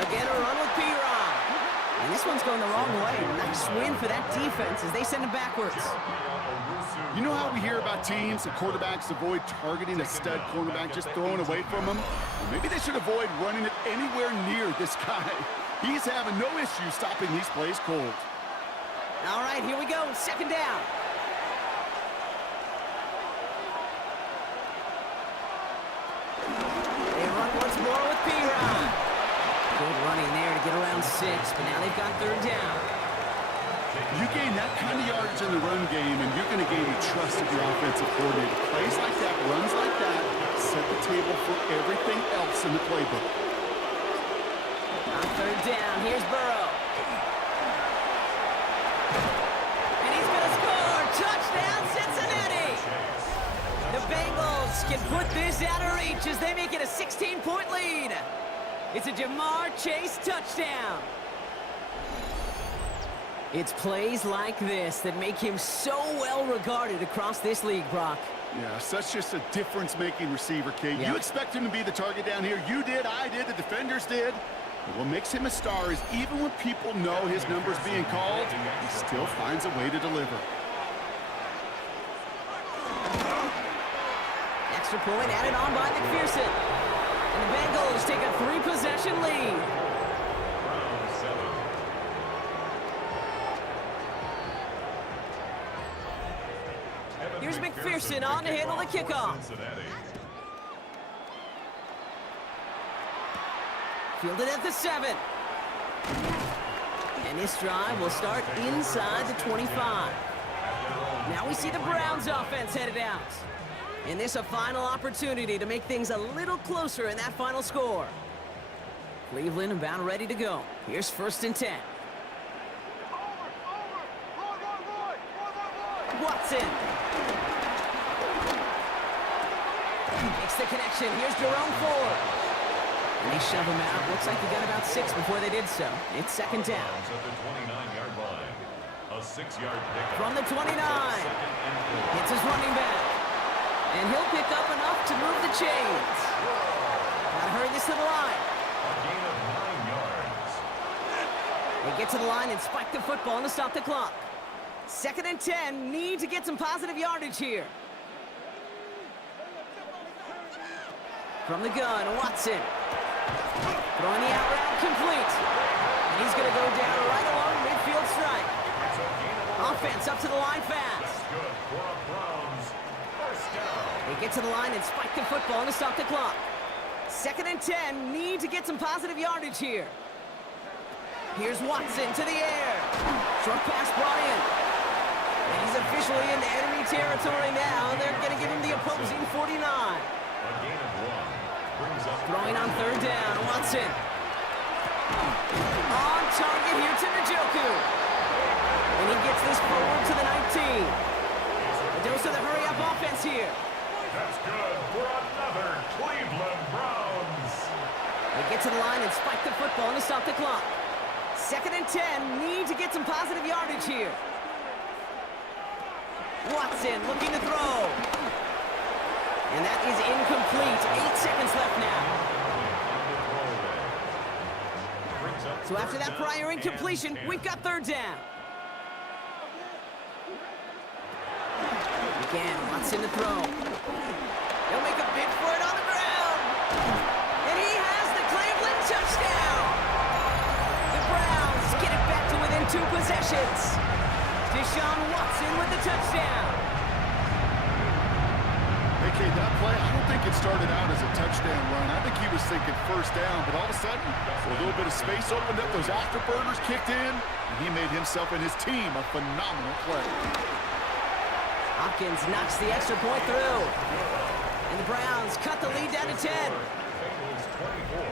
Again, a run with Piron. And this one's going the wrong way. Nice win for that defense as they send it backwards. You know how we hear about teams and quarterbacks avoid targeting a stud cornerback, just throwing away from him? Well, maybe they should avoid running it anywhere near this guy. He's having no issue stopping these plays cold. All right, here we go. 2nd down. They run once more with Piron. Good running there to get around 6, but now they've got 3rd down. You gain that kind of yardage in the run game, and you're going to gain the trust of the offensive coordinator. Plays like that, runs like that, set the table for everything else in the playbook. On 3rd down, here's Burrow. And he's going to score. Touchdown, Cincinnati. The Bengals can put this out of reach as they make it a 16-point lead. It's a Jamar Chase touchdown. It's plays like this that make him so well regarded across this league, Brock. Yeah, such just a difference-making receiver, Kate. Yeah. You expect him to be the target down here. You did, I did, the defenders did. But what makes him a star is even when people know his number's being called, he still finds a way to deliver. Extra point added on by McPherson. And the Bengals take a 3-possession lead. Here's McPherson on to handle the kickoff. Fielded at the 7. And this drive will start inside the 25. Now we see the Browns offense headed out. And this a final opportunity to make things a little closer in that final score. Cleveland about ready to go. Here's 1st and 10. Watson. Makes the connection. Here's Jerome Ford. And they shove him out. Looks like he got about 6 before they did so. It's 2nd down. At the 29-yard line. A 6-yard pickup. From the 29. Hits his running back. And he'll pick up enough to move the chains. Gotta hurry this to the line. A gain of 9 yards. They get to the line and spike the football to stop the clock. 2nd and 10. Need to get some positive yardage here. From the gun, Watson. Throwing the out route complete. And he's going to go down right along midfield strike. Offense up to the line fast. Good for a Browns. 1st down. They get to the line and spike the football to stop the clock. 2nd and 10. Need to get some positive yardage here. Here's Watson to the air. Short pass brought in. And he's officially in enemy territory now. They're going to give him the opposing 49. A gain of 1. Brings up Throwing on 3rd down. Watson. On target here to Njoku. And he gets this forward to the 19. A dose of the hurry-up offense here. That's good for another Cleveland Browns. They get to the line and spike the football to stop the clock. 2nd and 10. Need to get some positive yardage here. Watson looking to throw. And that is incomplete. 8 seconds left now. So after that prior incompletion, we've got 3rd down. Again, Watson to throw. He'll make a bid for it on the ground. And he has the Cleveland touchdown. The Browns get it back to within 2 possessions. Deshaun Watson with the touchdown. Okay, that play, I don't think it started out as a touchdown run. I think he was thinking 1st down, but all of a sudden, a little bit of space opened up, those afterburners kicked in, and he made himself and his team a phenomenal play. Hopkins knocks the extra point through. And the Browns cut the lead down to 10. Bengals 24,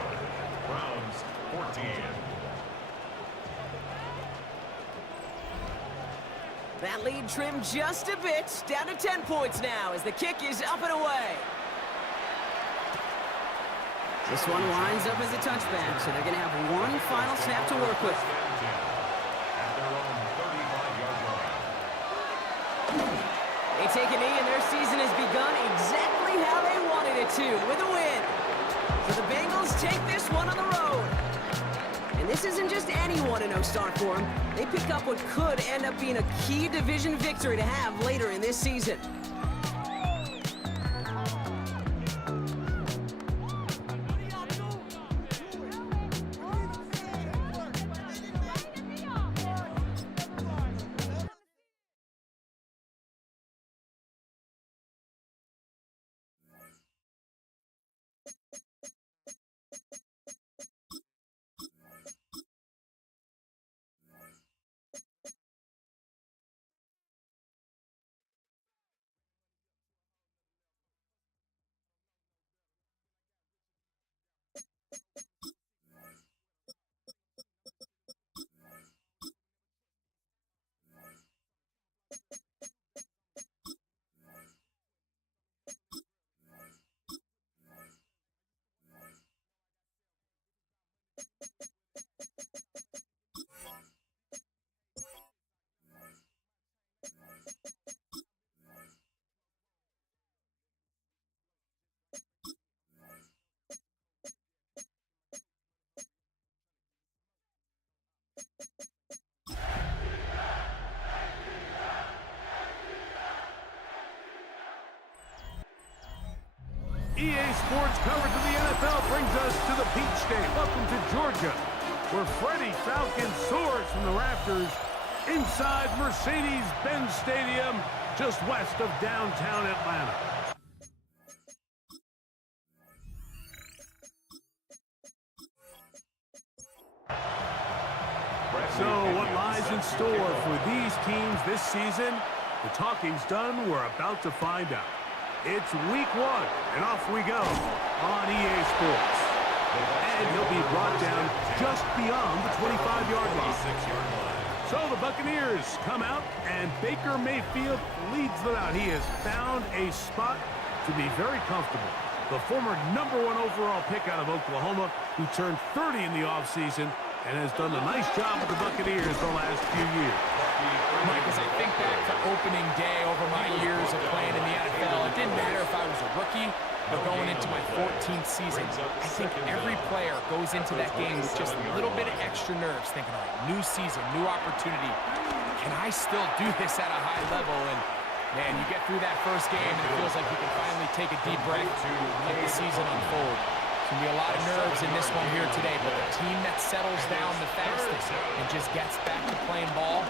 Browns 14. That lead trimmed just a bit, down to 10 points now as the kick is up and away. This one winds up as a touchback, so they're going to have one final snap to work with. At their own 35-yard line. They take a knee and their season has begun exactly how they wanted it to, with a win. So the Bengals take this one on the road. And this isn't just any 1-0 start for them. They pick up what could end up being a key division victory to have later in this season. EA Sports coverage of the NFL brings us to the Peach State. Welcome to Georgia, where Freddie Falcon soars from the rafters inside Mercedes-Benz Stadium, just west of downtown Atlanta. store for these teams this season? The talking's done. We're about to find out. It's week 1, and off we go on EA Sports. And he'll be brought down just beyond the 25-yard line. So the Buccaneers come out, and Baker Mayfield leads them out. He has found a spot to be very comfortable. The former #1 overall pick out of Oklahoma, who turned 30 in the offseason and has done a nice job with the Buccaneers the last few years. Mike, as I think back to opening day over my years of playing in the NFL, it didn't matter if I was a rookie or going into my 14th season. I think every player goes into that game with just a little bit of extra nerves, thinking, all right, new season, new opportunity. Can I still do this at a high level? And, man, you get through that first game, and it feels like you can finally take a deep breath to let the season unfold. There's going to be a lot of nerves in this one here today, but the team that settles down the fastest and just gets back to playing ball,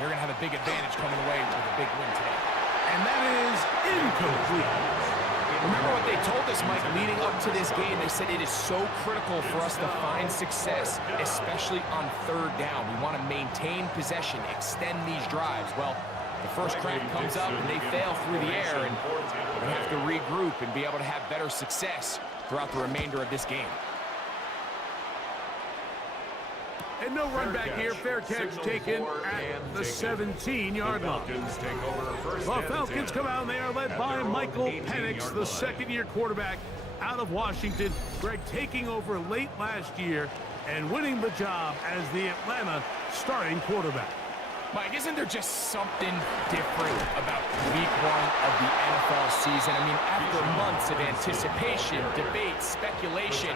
they're going to have a big advantage coming away with a big win today. And that is incomplete. Remember what they told us, Mike, leading up to this game. They said it is so critical for us to find success, especially on 3rd down. We want to maintain possession, extend these drives. Well, the first crack comes up and they fail through the air, and we have to regroup and be able to have better success throughout the remainder of this game. And no run back here. Fair catch taken at the 17-yard line. The Falcons come out, and they are led by Michael Penix, the second-year quarterback out of Washington. Greg taking over late last year and winning the job as the Atlanta starting quarterback. Mike, isn't there just something different about week 1 of the NFL season? I mean, after months of anticipation, debate, speculation,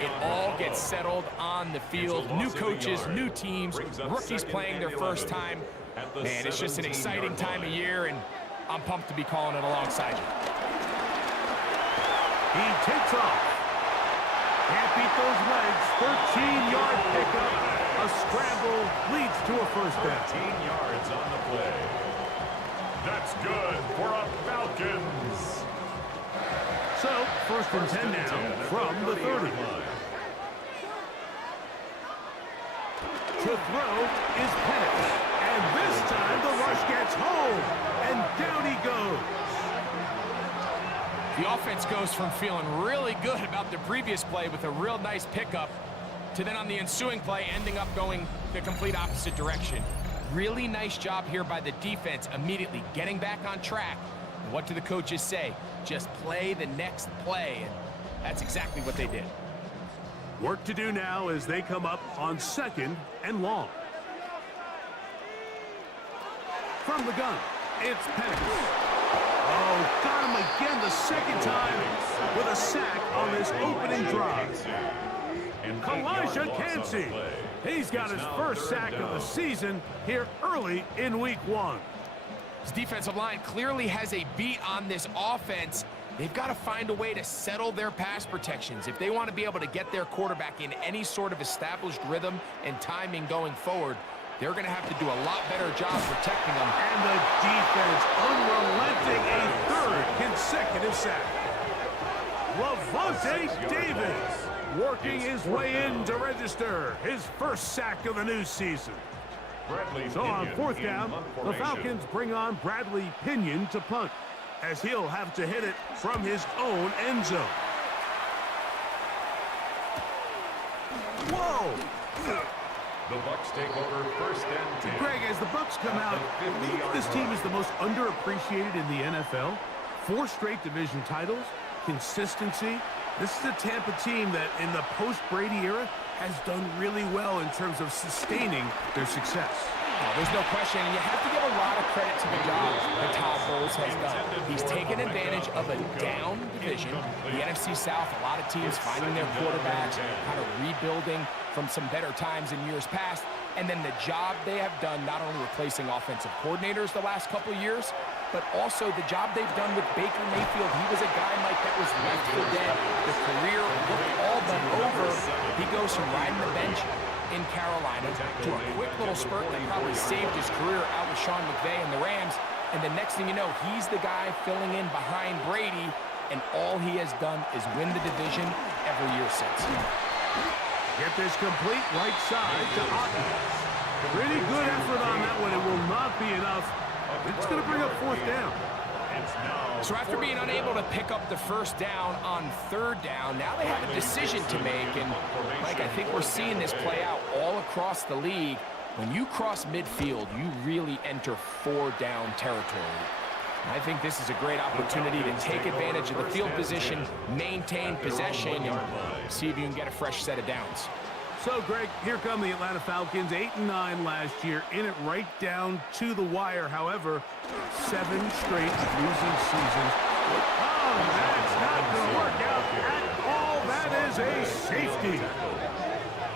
it all gets settled on the field. New coaches, new teams, rookies playing their first time. Man, it's just an exciting time of year, and I'm pumped to be calling it alongside you. He takes off. Can't beat those legs. 13-yard pickup. A scramble leads to a first down. 13 yards on the play. That's good for a Falcons. So, 1st and 10 now from the 30. To throw is Penix. And this time the rush gets home. And down he goes. The offense goes from feeling really good about the previous play with a real nice pickup to then on the ensuing play ending up going the complete opposite direction. Really nice job here by the defense, immediately getting back on track. And what do the coaches say? Just play the next play, and that's exactly what they did. Work to do now as they come up on 2nd and long. From the gun, it's Penix. Oh, got him again the second time with a sack on this opening drive. Kalijah Kancey. He's got his first sack of the season here early in week 1. His defensive line clearly has a beat on this offense. They've got to find a way to settle their pass protections. If they want to be able to get their quarterback in any sort of established rhythm and timing going forward, they're going to have to do a lot better job protecting them. And the defense unrelenting, a 3rd consecutive sack. Lavonte Davis working his way in to register his first sack of the new season. So on 4th down, the Falcons bring on Bradley Pinion to punt, as he'll have to hit it from his own end zone. Whoa! The Bucs take over 1st and 10. Greg, as the Bucs come out, this team is the most underappreciated in the NFL. 4 straight division titles, consistency. This is a Tampa team that, in the post-Brady era, has done really well in terms of sustaining their success. There's no question, and you have to give a lot of credit to the job that Todd Bowles has done. He's taken advantage of a down division, the NFC South, a lot of teams finding their quarterbacks, kind of rebuilding from some better times in years past, and then the job they have done not only replacing offensive coordinators the last couple of years, but also the job they've done with Baker Mayfield. He was a guy, Mike, that was left for dead. The career looked all but over. He goes from riding the bench in Carolina to a quick little spurt that probably saved his career out with Sean McVay and the Rams. And the next thing you know, he's the guy filling in behind Brady, and all he has done is win the division every year since. Get this complete right side to Otten. Pretty good effort on that one. It will not be enough. It's going to bring up fourth down. So after being unable to pick up the first down on third down, now they have a decision to make. And, Mike, I think we're seeing this play out all across the league. When you cross midfield, you really enter four-down territory. I think this is a great opportunity to take advantage of the field position, maintain possession, and see if you can get a fresh set of downs. So, Greg, here come the Atlanta Falcons, 8-9 last year, in it right down to the wire. However, 7 straight losing seasons. Oh, that's not going to work out at all. That is a safety.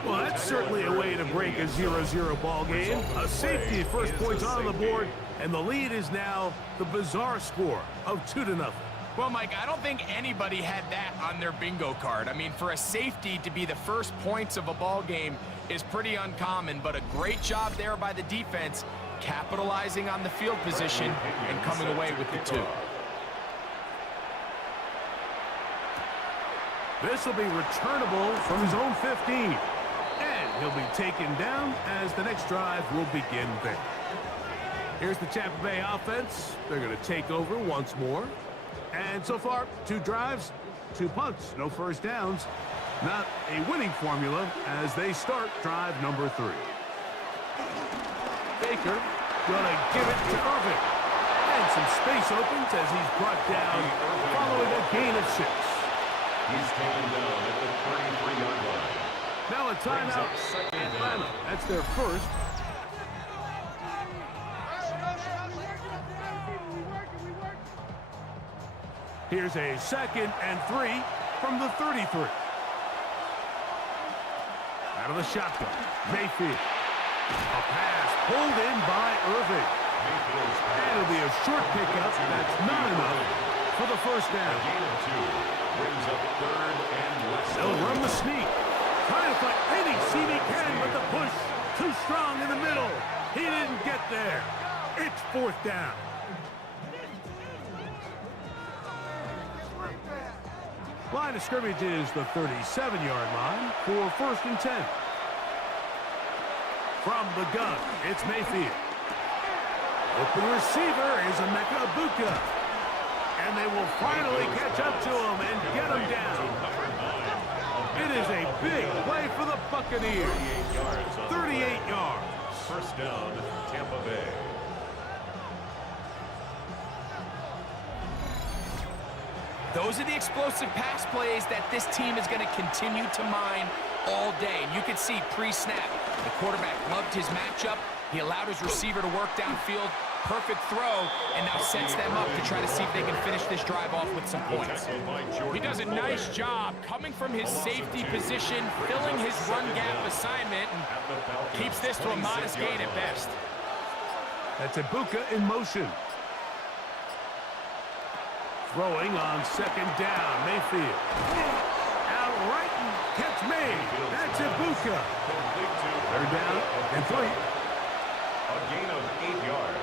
Well, that's certainly a way to break a 0-0 ball game. A safety, first points on the board, and the lead is now the bizarre score of 2-0. Well, Mike, I don't think anybody had that on their bingo card. I mean, for a safety to be the first points of a ball game is pretty uncommon, but a great job there by the defense, capitalizing on the field position and coming away with the 2. This will be returnable from his own 15. And he'll be taken down as the next drive will begin there. Here's the Tampa Bay offense. They're going to take over once more. And so far, 2 drives, 2 punts, no first downs. Not a winning formula as they start drive number 3. Baker gonna give it to Irving. And some space opens as he's brought down following a gain of 6. He's taken down at the 33-yard line. Now a timeout, Atlanta. That's their first. Here's a 2nd and 3 from the 33. Out of the shotgun, Mayfield. A pass pulled in by Irving. And it'll be a short pickup. That's not enough for the first down. Gain of 2 brings up 3rd and less. They'll run the sneak. Trying to find any seam he can, but the push too strong in the middle. He didn't get there. It's 4th down. Line of scrimmage is the 37-yard line for 1st and 10. From the gun, it's Mayfield. Open receiver is Emeka Egbuka. And they will finally catch up to him and get him down. It is a big play for the Buccaneers. 38 yards. First down, Tampa Bay. Those are the explosive pass plays that this team is going to continue to mine all day. And you can see pre-snap, the quarterback loved his matchup. He allowed his receiver to work downfield. Perfect throw, and now sets them up to try to see if they can finish this drive off with some points. He does a nice job coming from his safety position, filling his run gap assignment, and keeps this to a modest gain at best. That's Egbuka in motion. Throwing on 2nd down, Mayfield. Out right and catch made. That's Egbuka. They're down and 3. A gain of 8 yards.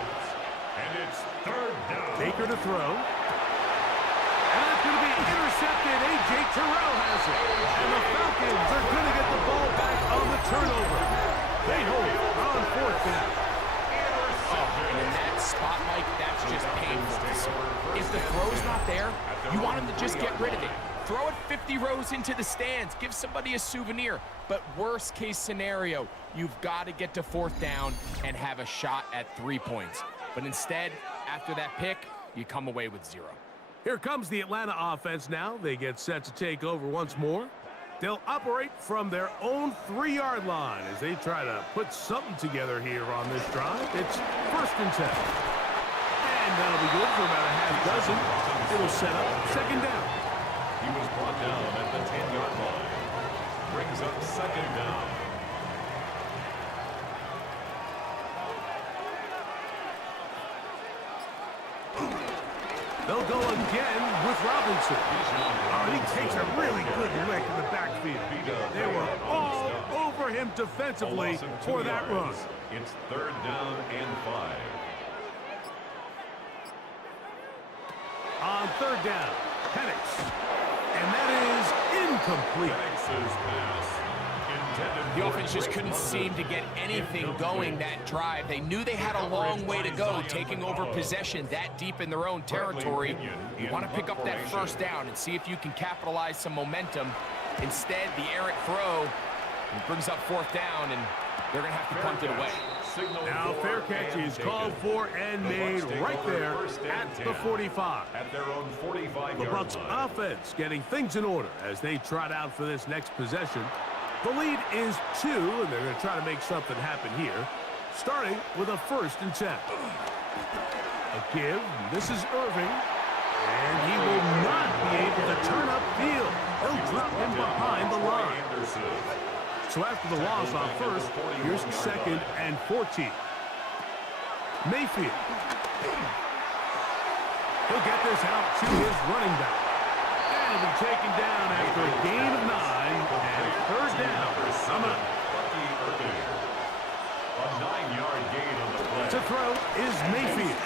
And it's 3rd down. Baker to throw. And that's going to be intercepted. A.J. Terrell has it. And the Falcons are going to get the ball back on the turnover. They hold on 4th down. And in that spot, Mike, that's just painful to see. If the throw's not there, you want him to just get rid of it. Throw it 50 rows into the stands. Give somebody a souvenir. But worst case scenario, you've got to get to 4th down and have a shot at 3 points. But instead, after that pick, you come away with 0. Here comes the Atlanta offense now. They get set to take over once more. They'll operate from their own 3-yard line as they try to put something together here on this drive. It's 1st and 10. And that'll be good for about a half dozen. It'll set up 2nd down. He was brought down at the 10-yard line. Brings up 2nd down. They'll go again with Robinson. Oh, he takes a really good lick in the backfield. They were all over him defensively for that run. It's 3rd down and 5. On 3rd down, Penix. And that is incomplete. Penix's pass The offense just couldn't seem to get anything going that drive. They knew they had a long way to go, taking over possession that deep in their own territory. You want to pick up that first down and see if you can capitalize some momentum. Instead, the errant throw brings up fourth down, and they're going to have to punt it away. Now fair catch is called for and made right there at the 45. At their own 45-yard The Bucs line. offense getting things in order as they trot out for this next possession. The lead is 2, and they're going to try to make something happen here, starting with a 1st and 10. A give. This is Irving, and he will not be able to turn upfield. He'll drop him behind the line. So after the loss on 1st, here's 2nd and 14. Mayfield. He'll get this out to his running back. And he'll be taken down after a gain of 9 and 3rd down. I'm up. A 9-yard gain on the play. To throw is Mayfield.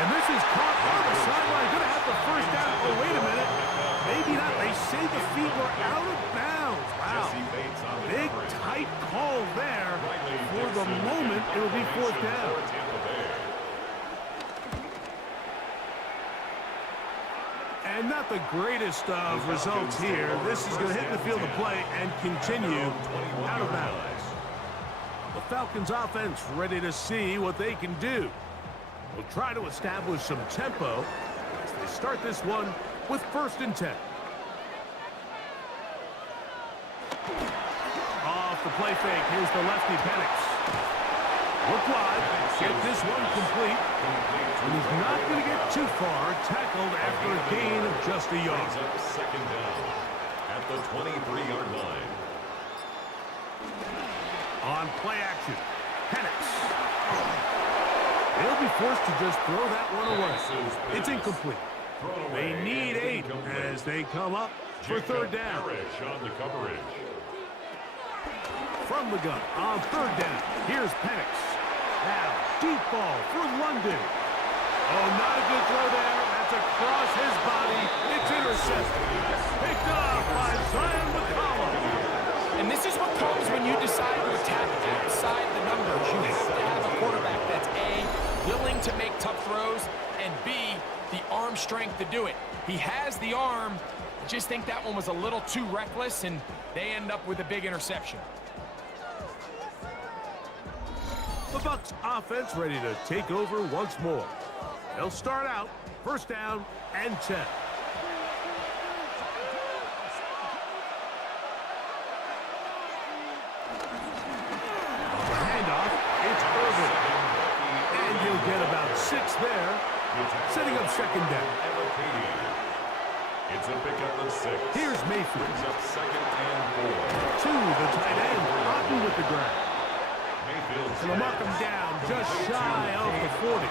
And this is caught on the sideline. Going to have the first down. Oh, wait a minute. Maybe not. They say the feet were out of bounds. Wow. Big, tight call there. For the moment, it will be 4th down. And not the greatest of results here. This is going to hit the field of play and continue out of bounds. The Falcons offense ready to see what they can do. We'll try to establish some tempo as they start this one with 1st and 10. Off the play fake, here's the lefty Penix. Look wide, get this one complete. And he's not going to get too far, tackled after a gain of just a yard. Second down at the 23-yard line. On play action, Penix. They'll be forced to just throw that one away. It's incomplete. They need 8 as they come up for 3rd down. On the coverage. From the gun on 3rd down, here's Penix. Now, deep ball for London. Oh, not a good throw there. That's across his body. It's intercepted. Picked up by Zion McCollum. And this is what comes when you decide to attack outside the numbers. You have to have a quarterback that's A, willing to make tough throws, and B, the arm strength to do it. He has the arm. I just think that one was a little too reckless, and they end up with a big interception. The Bucs offense ready to take over once more. They'll start out 1st down and 10. On the handoff, it's Irving. And he'll get about 6 there, setting up 2nd down. It's a pickup of 6. Here's Mayfield. Brings up 2nd and 4. To the tight end, Otten with the grab. Mayfield's And they'll mark him down just shy of the 40.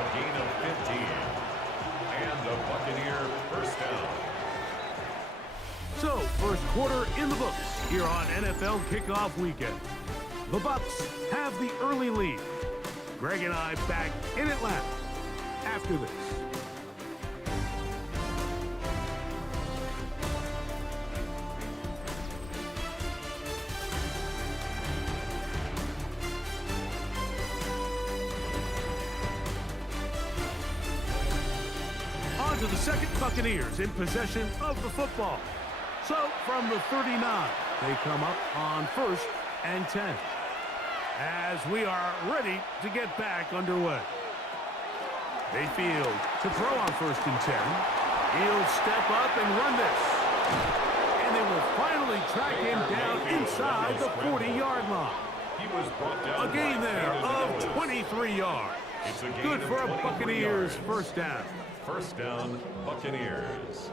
a gain of 15. And a Buccaneer 1st down. So, 1st quarter in the books here on NFL Kickoff Weekend. The Bucs have the early lead. Greg and I back in Atlanta after this. On to the 2nd, Buccaneers in possession of the football. So, from the 39, they come up on 1st and 10. As we are ready to get back underway. Mayfield to throw on 1st and 10. He'll step up and run this. And they will finally track him down inside the 40-yard line. He was brought down. A gain there of 23 yards. It's a gain Good of for a 23 Buccaneers yards. 1st down. 1st down, Buccaneers.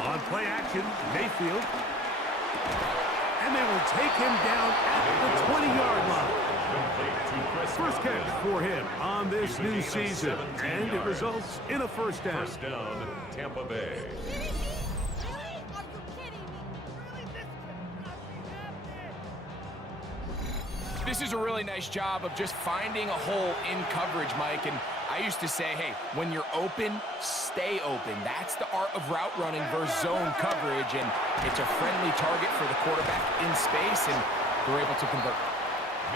On play action, Mayfield. And they will take him down at the 20-yard line. First catch for him on this new season. And it results in a 1st down. 1st down, Tampa Bay. This is a really nice job of just finding a hole in coverage, Mike. And I used to say, hey, when you're open, stay open. That's the art of route running versus zone coverage. And it's a friendly target for the quarterback in space, and they're able to convert.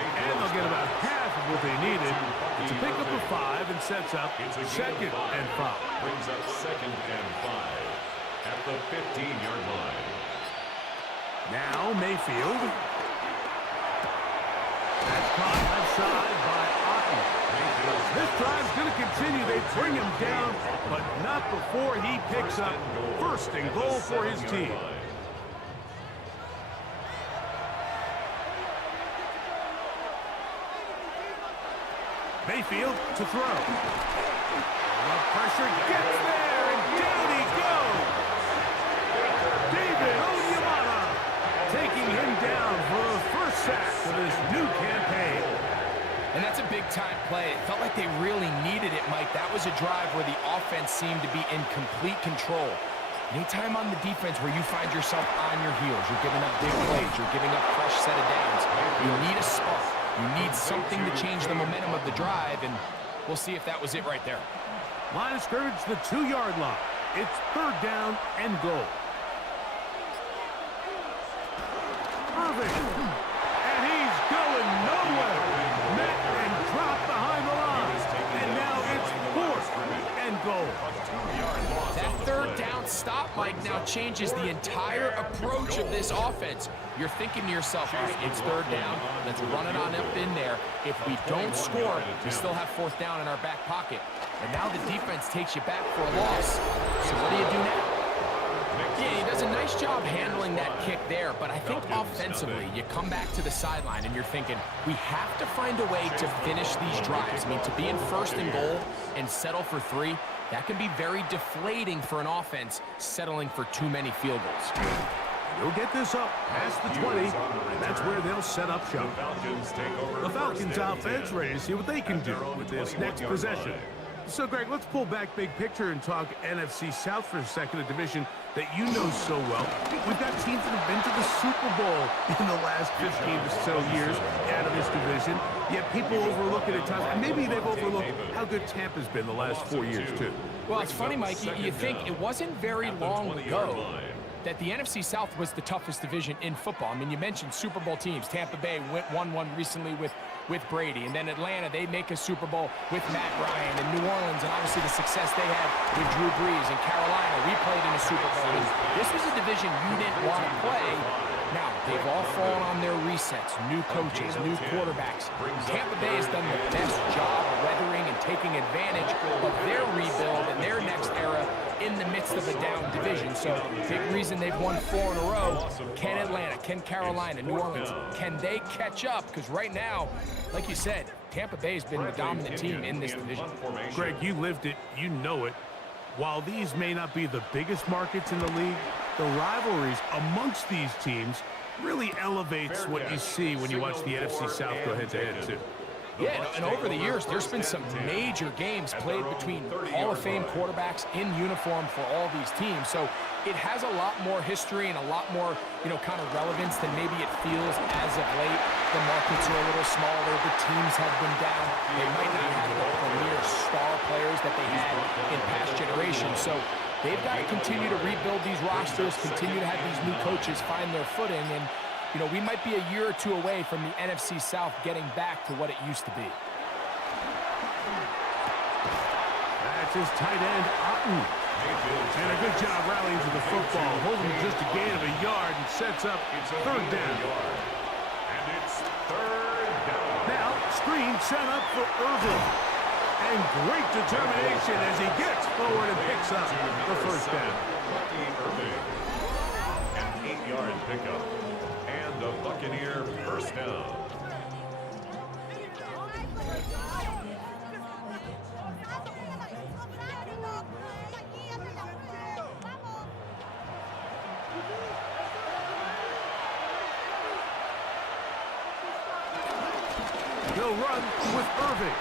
And they'll get about half of what they needed. It's a pickup of 5 and sets up 2nd and 5. Brings up 2nd and 5 at the 15-yard line. Now Mayfield. That's caught left side by Otten. This drive's going to continue. They bring him down, but not before he picks up 1st and goal for his team. Mayfield to throw. The pressure gets there, and down he goes. David Onyemata taking him down for a 1st sack for this new campaign. And that's a big-time play. It felt like they really needed it, Mike. That was a drive where the offense seemed to be in complete control. Anytime on the defense where you find yourself on your heels, you're giving up big plays, you're giving up fresh set of downs, you need a spark. You need something to change the momentum of the drive, and we'll see if that was it right there. Line of scrimmage, the 2-yard line. It's 3rd down and goal. Irving, and he's going nowhere. Met and dropped behind the line, and now it's 4th and goal. That 3rd down stop, Mike, now changes the entire approach of this offense. You're thinking to yourself, all right, it's 3rd down. Let's run it on up in there. If we don't score, we still have 4th down in our back pocket. And now the defense takes you back for a loss. So what do you do now? Yeah, he does a nice job handling that kick there, but I think offensively, you come back to the sideline and you're thinking, we have to find a way to finish these drives. I mean, to be in 1st and goal and settle for 3, that can be very deflating for an offense settling for too many field goals. He'll get this up past the 20, and that's where they'll set up shop. The Falcons offense ready to see what they can do with this next possession. So, Greg, let's pull back big picture and talk NFC South for a second, a division that you know so well. We've got teams that have been to the Super Bowl in the last 15 or so years out of this division, yet people overlook it at times, and maybe they've overlooked how good Tampa's been the last 4 years, too. Well, it's funny, Mike, you think it wasn't very long ago that the NFC South was the toughest division in football. I mean, you mentioned Super Bowl teams. Tampa Bay won one recently with Brady. And then Atlanta, they make a Super Bowl with Matt Ryan. And New Orleans, and obviously the success they had with Drew Brees. And Carolina, we played in a Super Bowl. And this was a division you didn't want to play. Now, they've all fallen on their resets, new coaches, new quarterbacks. Tampa Bay has done the best job weathering and taking advantage of their rebuild and their next era in the midst of a down division. So, big reason they've won 4 in a row. Can Atlanta, can Carolina, New Orleans, can they catch up? Because right now, like you said, Tampa Bay has been the dominant team in this division. Greg, you lived it, you know it. While these may not be the biggest markets in the league, the rivalries amongst these teams really elevates what you see when you watch the NFC South go head-to-head, too. Yeah, and over the years, there's been some major games played between Hall of Fame quarterbacks in uniform for all these teams. So it has a lot more history and a lot more, kind of relevance than maybe it feels as of late. The markets are a little smaller. The teams have been down. They might not have the premier star players that they had in past generations. So they've got to continue to rebuild these rosters, continue to have these new coaches find their footing, and we might be a year or 2 away from the NFC South getting back to what it used to be. That's his tight end, Otten. And a good job rallying to the football, holding just a gain of a yard and sets up 3rd down. And it's 3rd down. Now, screen set up for Irving. And great determination as he gets forward and picks up the 1st down. An 8-yard pickup. And the Buccaneer 1st down. He'll run with Irving.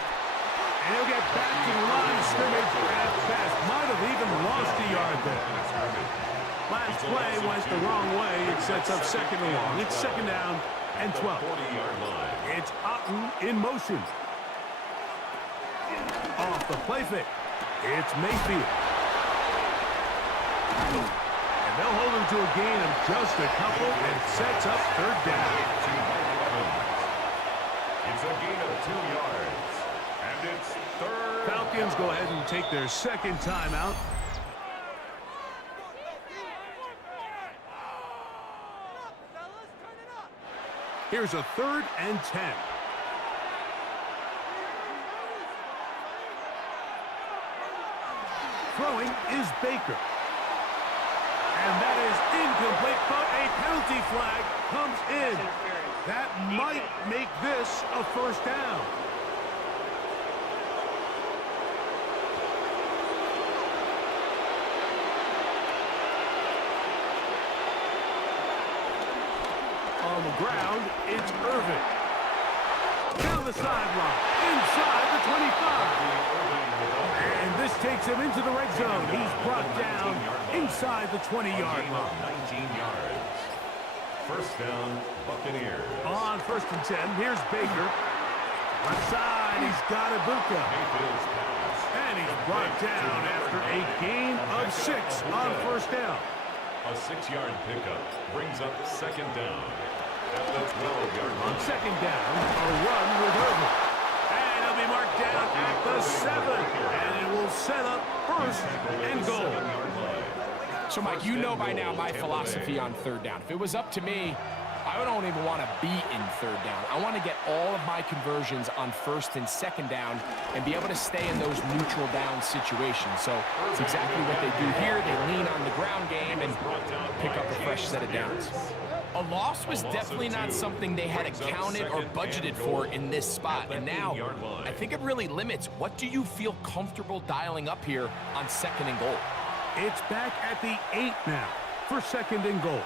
And he'll get back to the line of scrimmage at best. Might have even lost a yard there. Last play went the wrong way. It sets up 2nd and long. It's 2nd down and 12. 40-yard line. It's Otten in motion. Off the play fake. It's Mayfield. And they'll hold him to a gain of just a couple and sets up third down. It's a gain of 2 yards. And it's third. Falcons go ahead and take their second timeout. Here's a 3rd and 10. Throwing is Baker. And that is incomplete, but a penalty flag comes in. That might make this a first down. On the ground, it's Irvin. Down the sideline, inside the 25. And this takes him into the red zone. He's brought down inside the 20-yard line. 19 yards. First down, Buccaneers. On 1st and 10, here's Baker. Left side, he's got Ibuka. Mayfield's pass. And he's brought down after a gain of 6 on 1st down. A 6-yard pickup brings up second down. At the 12-yard On line. second down, a run with Irvin. And he'll be marked down at the 7. And it will set up 1st and goal. So, Mike, you know by now my philosophy on 3rd down. If it was up to me, I don't even want to be in 3rd down. I want to get all of my conversions on 1st and 2nd down and be able to stay in those neutral down situations. So it's exactly what they do here. They lean on the ground game and pick up a fresh set of downs. A loss was definitely not something they had accounted or budgeted for in this spot. And now, I think it really limits what do you feel comfortable dialing up here on 2nd and goal. It's back at the 8 now for 2nd and goal.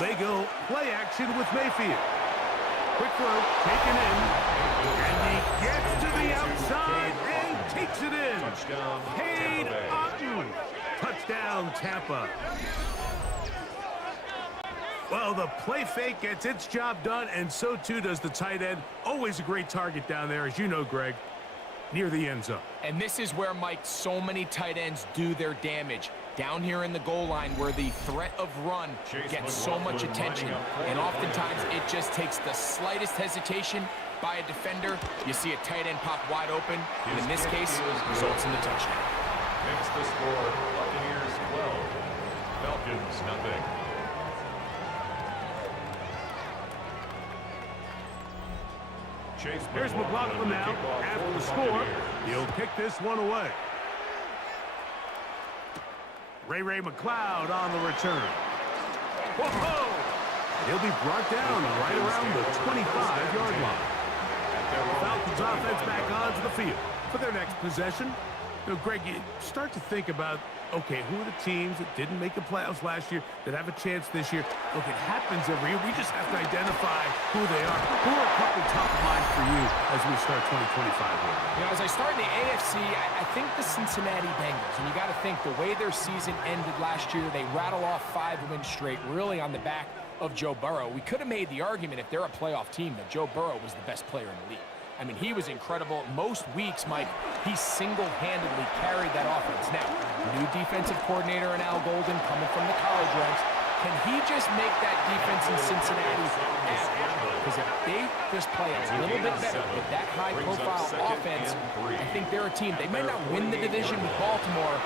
They go play action with Mayfield. Quick throw, taken in. And he gets to the outside and takes it in. Touchdown, Cade Tampa Bay. Otten. Touchdown, Tampa. Well, the play fake gets its job done, and so too does the tight end. Always a great target down there, as you know, Greg, near the end zone. And this is where, Mike, so many tight ends do their damage. Down here in the goal line where the threat of run gets so much attention. And oftentimes it just takes the slightest hesitation by a defender. You see a tight end pop wide open. And in this case, results in the touchdown. Makes the score Buccaneers 12, Falcons nothing. Here's McLaughlin now. After the score, he'll kick this one away. Ray McLeod on the return. Whoa! He'll be brought down right around the 25-yard line. Falcons offense back onto the field for their next possession. You know, Greg, you start to think about, okay, who are the teams that didn't make the playoffs last year that have a chance this year? Look, it happens every year. We just have to identify who they are. Who are a couple top of mind for you as we start 2025 here? You know, as I start in the AFC, I think the Cincinnati Bengals. And you got to think the way their season ended last year, they rattle off 5 wins straight, really on the back of Joe Burrow. We could have made the argument if they're a playoff team that Joe Burrow was the best player in the league. I mean, he was incredible. Most weeks, Mike, he single-handedly carried that offense. Now, new defensive coordinator in Al Golden coming from the college ranks. Can he just make that defense in Cincinnati average? Because if they just play a little bit better with that high-profile offense, I think they're a team. They might not win the division with Baltimore,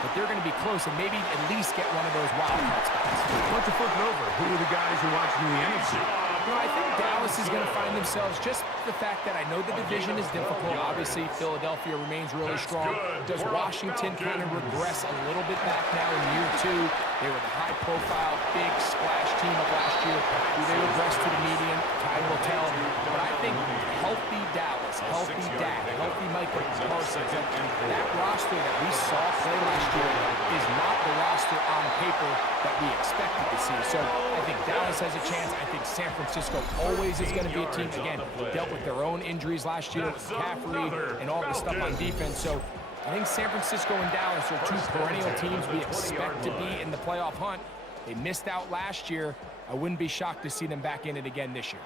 but they're going to be close and maybe at least get one of those wild card spots. Why don't you flip it over? Who are the guys you're watching in the NFC? You know, I think Dallas is going to find themselves just the fact that I know the division is difficult. Obviously, Philadelphia remains really strong. Does Washington kind of regress a little bit back now in year 2? They were the high-profile, big splash team of last year. Do they regress to the median? Time will tell. But I think healthy Dallas, healthy Dak, healthy Michael Parsons, that roster that we saw play last year is not the roster on paper that we expected to see. So I think Dallas has a chance. I think San Francisco always is going to be a team, again, dealt with their own injuries last year with McCaffrey and all the stuff on defense. So I think San Francisco and Dallas are 2 perennial teams we expect to be in the playoff hunt. They missed out last year. I wouldn't be shocked to see them back in it again this year.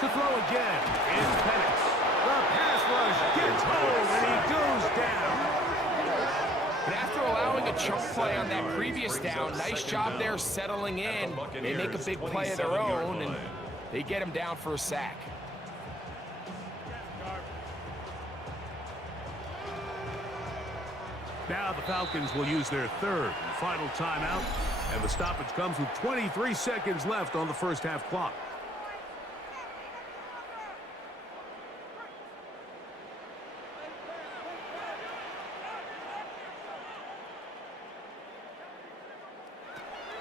To throw again is Penix. The pass rush gets home, and he goes down. But after allowing a chunk play on that previous down, nice job there settling in. They make a big play of their own, and they get him down for a sack. Now the Falcons will use their third and final timeout, and the stoppage comes with 23 seconds left on the first half clock.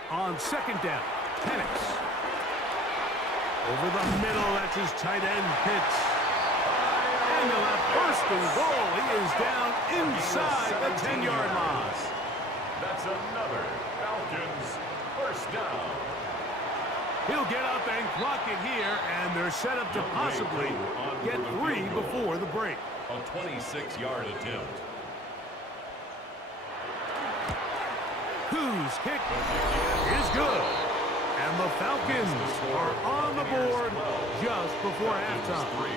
On second down, Penix. Over the middle, that's his tight end, Pitts. And they'll have first and goal. He is down inside the 10-yard line. That's another Falcons first down. He'll get up and clock it here, and they're set up to possibly get 3 before the break. A 26-yard attempt. Whose kick is good. And the Falcons are on the board just before halftime.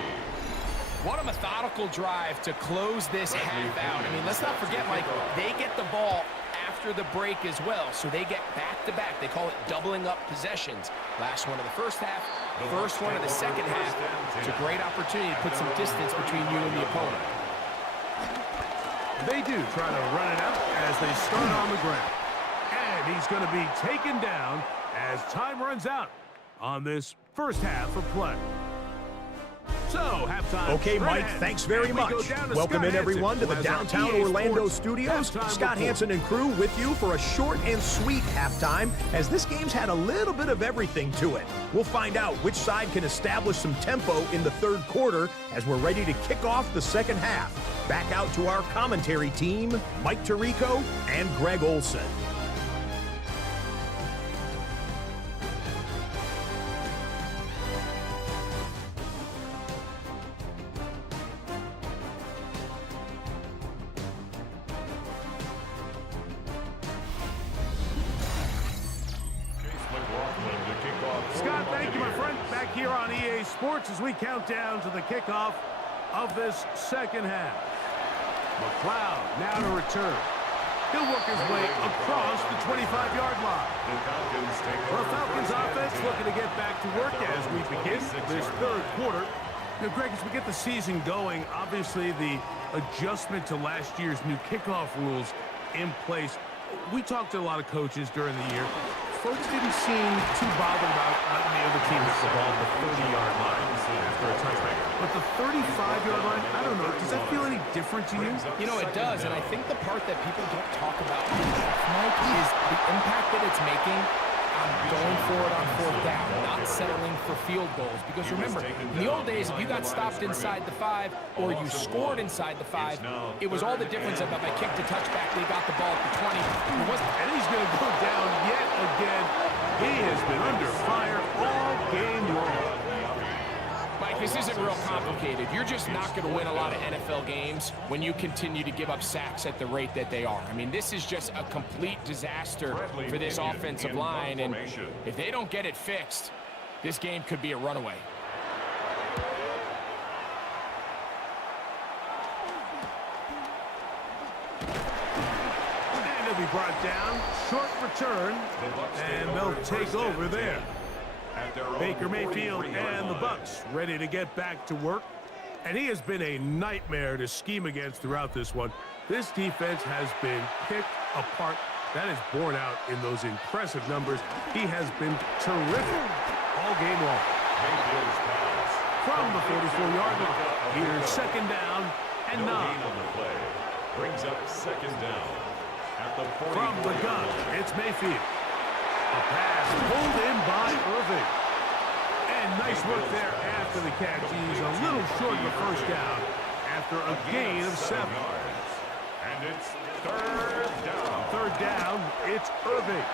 What a methodical drive to close this half out. I mean, let's not forget, Mike, they get the ball after the break as well, so they get back-to-back. They call it doubling up possessions. Last one of the first half, first one of the second half. It's a great opportunity to put some distance between you and the opponent. They do try to run it out as they start on the ground. And he's going to be taken down as time runs out on this first half of play. So, halftime. Okay, Mike, thanks very much. Welcome in, everyone, to the downtown Orlando studios. Scott Hanson and crew with you for a short and sweet halftime, as this game's had a little bit of everything to it. We'll find out which side can establish some tempo in the third quarter as we're ready to kick off the second half. Back out to our commentary team, Mike Tirico and Greg Olson. Scott, thank you, my friend. Back here on EA Sports as we count down to the kickoff of this second half. McLeod now to return. He'll work his way across the 25-yard line. The Falcons offense looking to get back to work as we begin this third quarter. Now, Greg, as we get the season going, obviously the adjustment to last year's new kickoff rules in place. We talked to a lot of coaches during the year. Folks didn't seem too bothered about letting the other team hit the ball at the 30-yard line after a touchback. But the 35-yard line, I don't know, does that feel any different to you? You know, it does, and I think the part that people don't talk about enough, Mike, is the impact that it's making on going for it on fourth down, not settling for field goals. Because remember, in the old days, if you got stopped inside the 5 or you scored inside the 5, it was all the difference of if I kicked a touchback, they got the ball at the 20. And he's going to go down yet again. He has been under fire all game long. Mike, this isn't real complicated. You're just not going to win a lot of NFL games when you continue to give up sacks at the rate that they are. I mean, this is just a complete disaster for this offensive line, and if they don't get it fixed, this game could be a runaway. And he'll be brought down. Short return, and they'll take over there. Baker Mayfield and the Bucs ready to get back to work. And he has been a nightmare to scheme against throughout this one. This defense has been picked apart. That is borne out in those impressive numbers. He has been terrific all game long. From the 44-yard line, here's second down and 9. Brings up second down at the 40. From the gun, it's Mayfield. A pass pulled in by Irving. And nice work there after the catch. He's a little short of the first down after a gain of 7. And it's third down. Third down, it's Irving.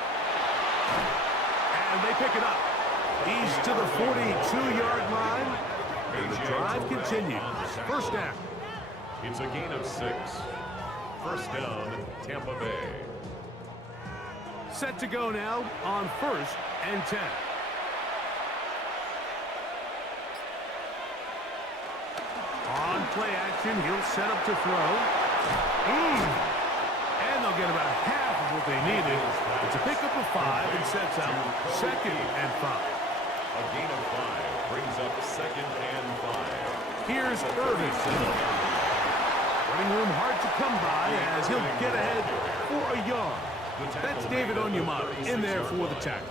And they pick it up. He's to the 42-yard line. And the drive continues. First down. It's a gain of 6. First down, Tampa Bay. Set to go now on 1st and 10. On play action, he'll set up to throw. And they'll get about half of what they needed. It's a pickup of 5 and sets up 2nd and 5. A gain of 5 brings up 2nd and 5. Here's Irving. Running room hard to come by as he'll get ahead for a yard. That's David Onyemata in there for the tackle.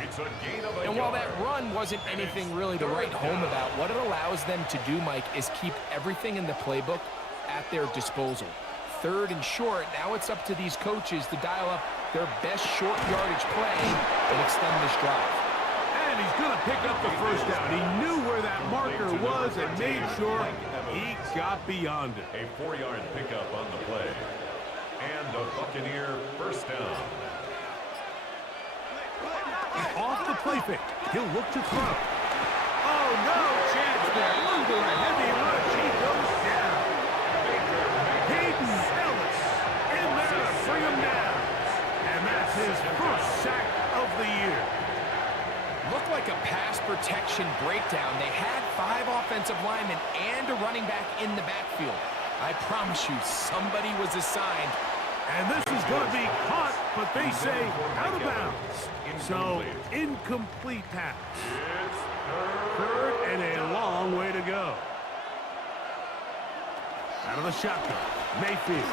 It's a gain of a And while yard. that run wasn't anything really to write home about, what it allows them to do, Mike, is keep everything in the playbook at their disposal. 3rd and short, now it's up to these coaches to dial up their best short yardage play and extend this drive. And he's going to pick up the first down. He knew where that marker was and made sure he got beyond it. A 4-yard pickup on the play. And a Buccaneer first down. Off the play fake. He'll look to throw. Oh, no chance there. Under a heavy rush. He goes down. Hayden Ellis in there to bring him down. And that's his first sack of the year. Looked like a pass protection breakdown. They had 5 offensive linemen and a running back in the backfield. I promise you, somebody was assigned. And this is going to be caught, but they say out of bounds. So, incomplete pass. 3rd and a long way to go. Out of the shotgun, Mayfield.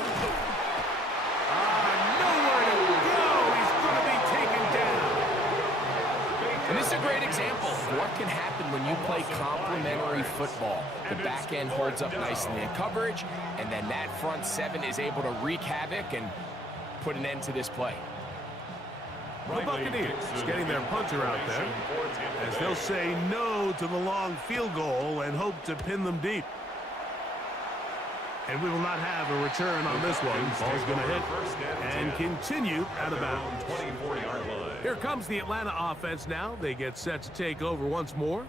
Nowhere to go. He's going to be taken down. And this is a great example of what can happen when you play complementary football. The back end holds up nicely in coverage, and then that front 7 is able to wreak havoc and put an end to this play. The Buccaneers getting their punter out there as they'll say no to the long field goal and hope to pin them deep. And we will not have a return on this one. Ball's going to hit and continue out of bounds. 24-yard line. Here comes the Atlanta offense now. They get set to take over once more.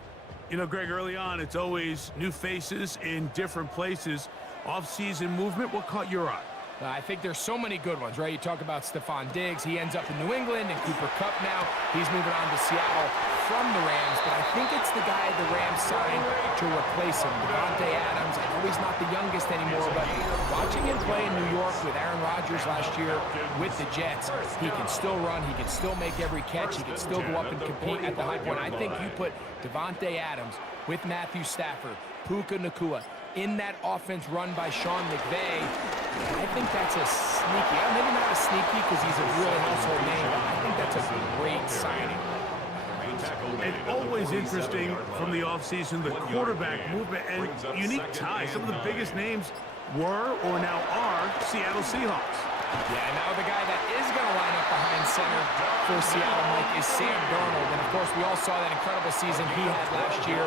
You know, Greg, early on, it's always new faces in different places. Off-season movement, what caught your eye? I think there's so many good ones, right? You talk about Stephon Diggs. He ends up in New England, and Cooper Kupp now. He's moving on to Seattle from the Rams, but I think it's the guy the Rams signed to replace him, Davante Adams. I know he's not the youngest anymore, but watching him play in New York with Aaron Rodgers last year with the Jets, he can still run, he can still make every catch, he can still go up and compete at the high point. I think you put Davante Adams with Matthew Stafford, Puka Nacua, in that offense run by Sean McVay, I think that's a sneaky, maybe not a sneaky because he's a really household name, but I think that's a great signing. And always interesting from the offseason, the quarterback movement and unique ties. Some of the biggest names were or now are Seattle Seahawks. Yeah, now the guy that is going to line up behind center for Seattle, Mike, is Sam Darnold. And, of course, we all saw that incredible season he had last year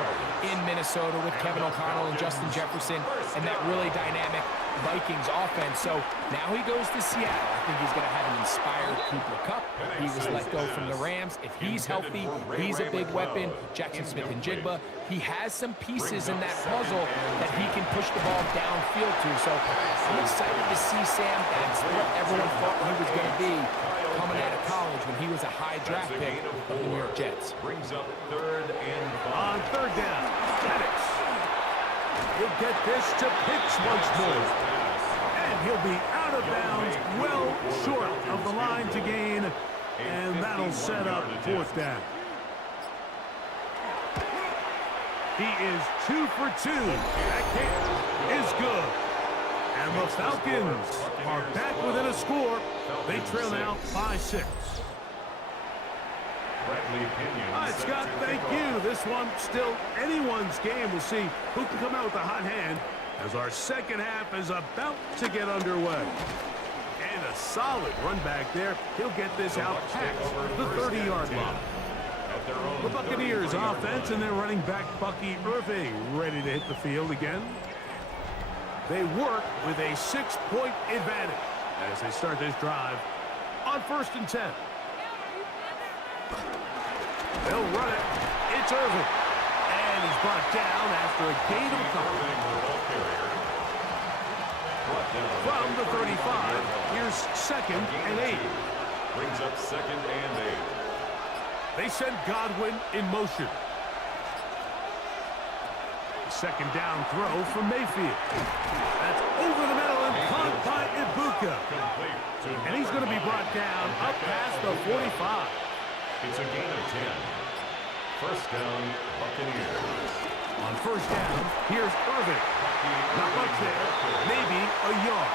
in Minnesota with Kevin O'Connell and Justin Jefferson and that really dynamic Vikings offense. So now he goes to Seattle. I think he's going to have an inspired Cooper Kupp. He was let go from the Rams. If he's healthy, he's a big weapon. Jackson Smith and Jigba. He has some pieces in that puzzle that he can push the ball downfield to. So I'm excited to see Sam. That's what everyone thought he was going to be coming out of college when he was a high draft pick of the New York Jets. Brings up 3rd and 5. On 3rd down, Penix. He'll get this to Pitts once more. And he'll be out of bounds, well short of the line to gain. And that'll set up 4th down. He is 2 for 2. That kick is good. And the Falcons are back within a score. They trail now by 6. All right, Scott, thank you. This one still anyone's game. We'll see who can come out with a hot hand as our second half is about to get underway. And a solid run back there. He'll get this out past the 30-yard line. The Buccaneers offense and their running back Bucky Irving ready to hit the field again. They work with a 6-point advantage as they start this drive on 1st and 10. They'll run it. It's Irving. And he's brought down after a gain of a couple. From the 35, here's 2nd and 8. Brings up 2nd and 8. They send Godwin in motion. Second down throw from Mayfield. That's over the middle and caught by Ibuka. And he's going to be brought down up past the 45. It's a gain of 10. First down, Buccaneers. On first down, here's Irvin. Not much there. Maybe a yard.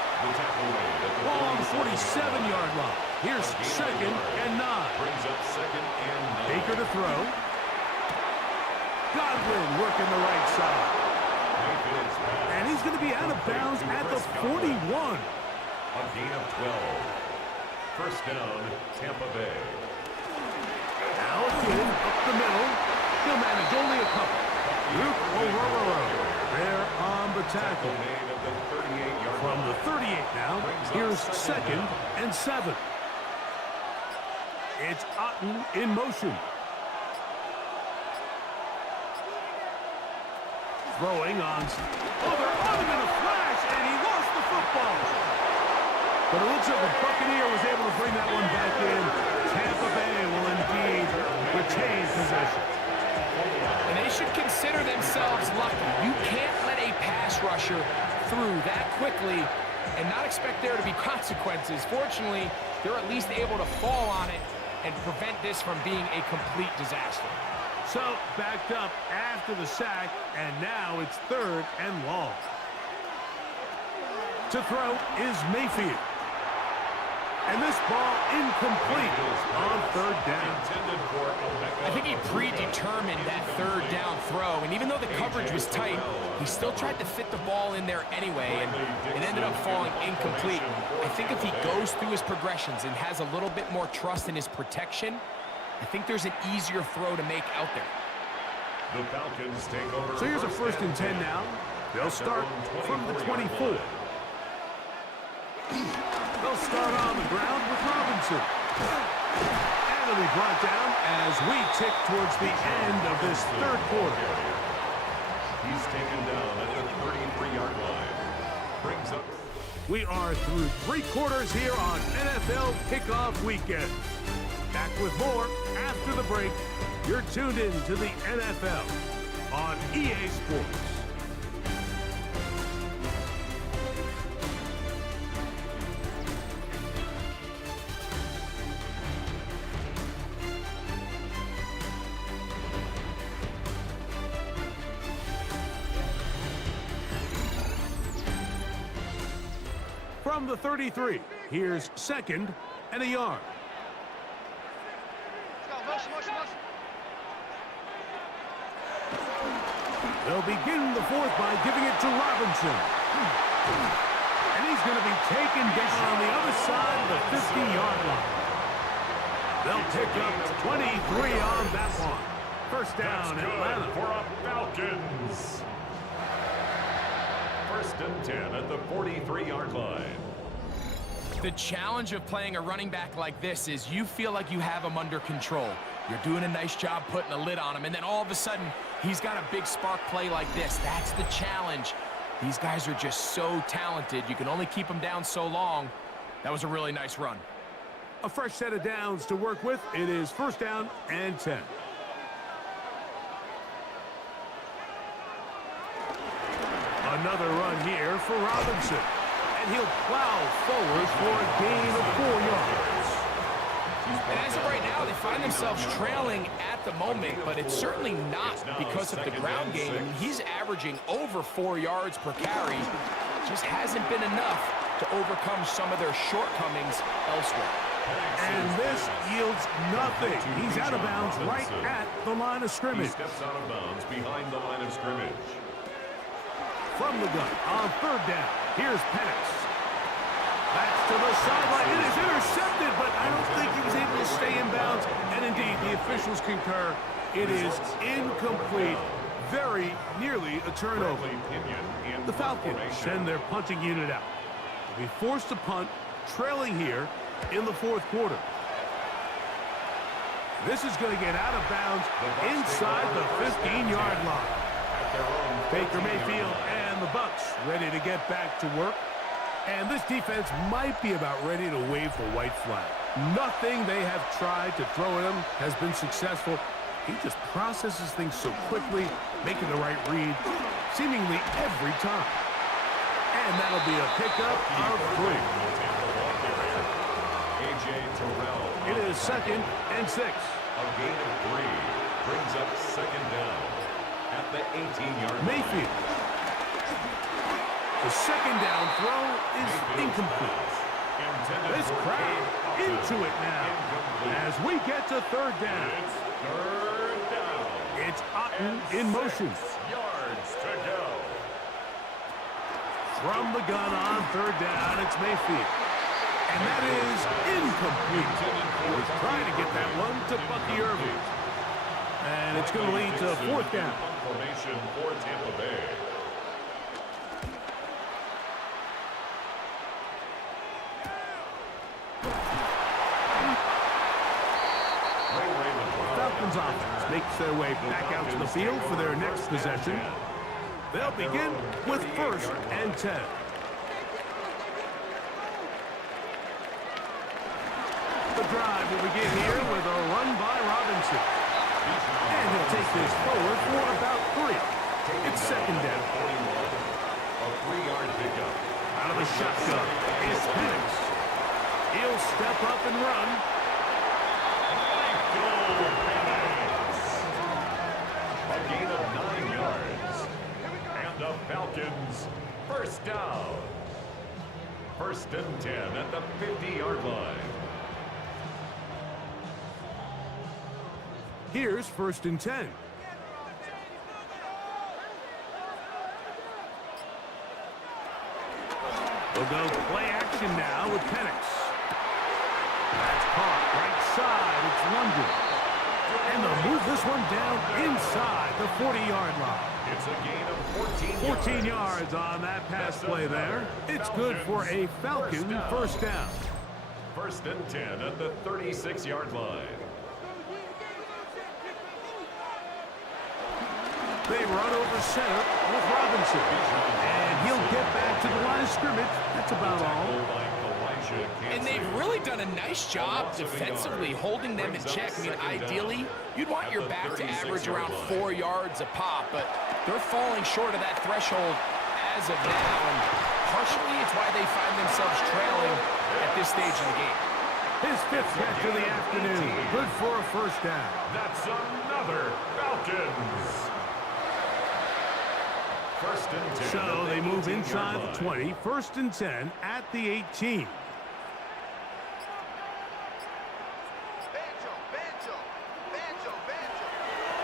Ball on the 47-yard line. Here's 2nd and 9. Brings up 2nd and 9. Baker to throw. Godwin working the right side. And he's going to be out of bounds at the 41. A gain of 12. First down, Tampa Bay. Now again, up the middle. He'll manage only a couple. Luke O'Rourke there on the tackle. From the 38 now, here's 2nd and 7. It's Otten in motion. Throwing on. Oh, they're on him in a flash, and he lost the football. But it looks like the Buccaneer was able to bring that one back in. Tampa Bay will indeed retain possession. And they should consider themselves lucky. You can't let a pass rusher through that quickly and not expect there to be consequences. Fortunately, they're at least able to fall on it and prevent this from being a complete disaster. So, backed up after the sack, and now it's 3rd and long. To throw is Mayfield. And this ball incomplete on 3rd down. I think he predetermined that 3rd down throw, and even though the coverage was tight, he still tried to fit the ball in there anyway, and it ended up falling incomplete. I think if he goes through his progressions and has a little bit more trust in his protection, I think there's an easier throw to make out there. The Falcons take over. So here's a 1st and 10 now. They'll start from the 24. They'll start on the ground with Robinson. And it'll be brought down as we tick towards the end of this 3rd quarter. He's taken down at the 33-yard line. Brings up. We are through 3 quarters here on NFL Kickoff Weekend. Back with more after the break. You're tuned in to the NFL on EA Sports. From the 33, here's 2nd and a yard. They'll begin the 4th by giving it to Robinson. And he's going to be taken down on the other side of the 50-yard line. They'll pick up 23 on that one. First down, Atlanta. For a Falcons. 1st and 10 at the 43-yard line. The challenge of playing a running back like this is you feel like you have him under control. You're doing a nice job putting a lid on him, and then all of a sudden, he's got a big spark play like this. That's the challenge. These guys are just so talented. You can only keep them down so long. That was a really nice run. A fresh set of downs to work with. It is 1st down and 10. Another run here for Robinson. And he'll plow forward for a gain of 4 yards. And as of right now, they find themselves trailing at the moment, but it's certainly not because of the ground game. I mean, he's averaging over 4 yards per carry. Just hasn't been enough to overcome some of their shortcomings elsewhere. And this yields nothing. He's out of bounds right at the line of scrimmage. He steps out of bounds behind the line of scrimmage. From the gun on 3rd down, here's Penix. That's to the sideline. It is intercepted, but I don't think he was able to stay in bounds. And indeed, the officials concur. It is incomplete. Very nearly a turnover. The Falcons send their punting unit out. They'll be forced to punt, trailing here in the 4th quarter. This is going to get out of bounds inside the 15-yard line. Baker Mayfield and the Bucs ready to get back to work. And this defense might be about ready to wave the white flag. Nothing they have tried to throw at him has been successful. He just processes things so quickly, making the right read seemingly every time. And that'll be a pickup of 3. It is 2nd and 6. A gain of 3 brings up 2nd down at the 18-yard line. Mayfield. The 2nd down throw is incomplete. This crowd into it now as we get to 3rd down. It's 3rd down. It's Otten in motion. Yards to go. From the gun on 3rd down, it's Mayfield. And that is incomplete. He was trying to get that one to Bucky Irving. And it's going to lead to 4th down. Formation for Tampa Bay. Falcons offense makes their way back out to the field for their next possession. They'll begin with 1st and 10. The drive will begin here with a run by Robinson. And he'll take this forward for about 3. It's 2nd down. A 3-yard pickup. Out of the shotgun, it's Penix. He'll step up and run. A gain of 9 yards. And the Falcons, 1st down. 1st and 10 at the 50-yard line. Here's 1st and 10. We'll go play action now with Penix. That's caught right side. It's London. And they'll move this one down inside the 40-yard line. It's a gain of 14 yards on that pass play there. It's good for a Falcon 1st down. 1st and 10 at the 36-yard line. They run over center with Robinson. And he'll get back to the line of scrimmage. That's about all. And they've really done a nice job defensively holding them in check. I mean, ideally, you'd want your back to average around 4 yards a pop, but they're falling short of that threshold as of now. And partially, it's why they find themselves trailing at this stage of the game. His 5th catch of the afternoon. Good for a 1st down. That's another Falcons. 1st and 10. So they move inside the 20. 1st and 10 at the 18.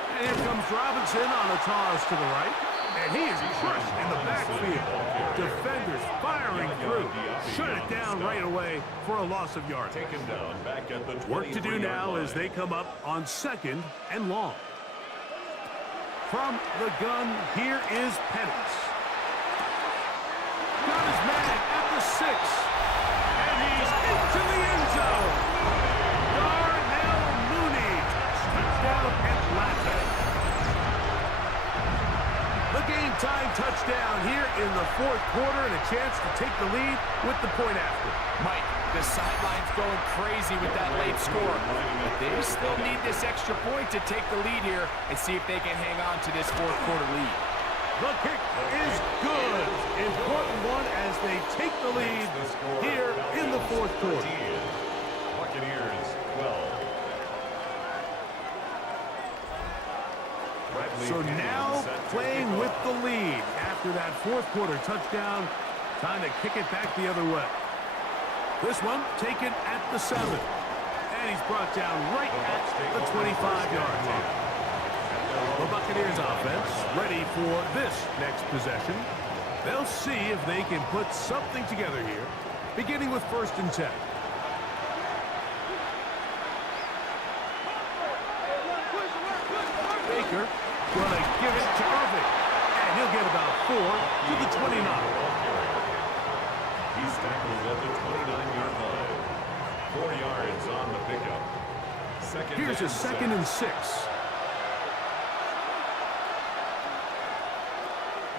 And here comes Robinson on a toss to the right. And he is crushed in the backfield. Defenders firing through. Shut it down right away for a loss of yardage. Taken down back at the Work to do now line. as they come up on 2nd and long. From the gun, here is Penix. Got his man at the 6. And he's into the end zone. Darnell Mooney. Touchdown Atlanta. The game-time touchdown here in the 4th quarter and a chance to take the lead with the point after. Mike, the sideline's going crazy with that late score, but they still need this extra point to take the lead here and see if they can hang on to this 4th quarter lead. The kick is good. Important one as they take the lead here in the 4th quarter. Buccaneers 12. So now playing with the lead after that 4th quarter touchdown. Time to kick it back the other way. This one taken at the 7. And he's brought down right at the 25-yard line. The Buccaneers offense ready for this next possession. They'll see if they can put something together here, beginning with 1st and 10. Baker gonna give it to Irving. And he'll get about 4 to the 29. He's tackled at the 29-yard line. 4 yards on the pickup. Here's a 2nd and 6.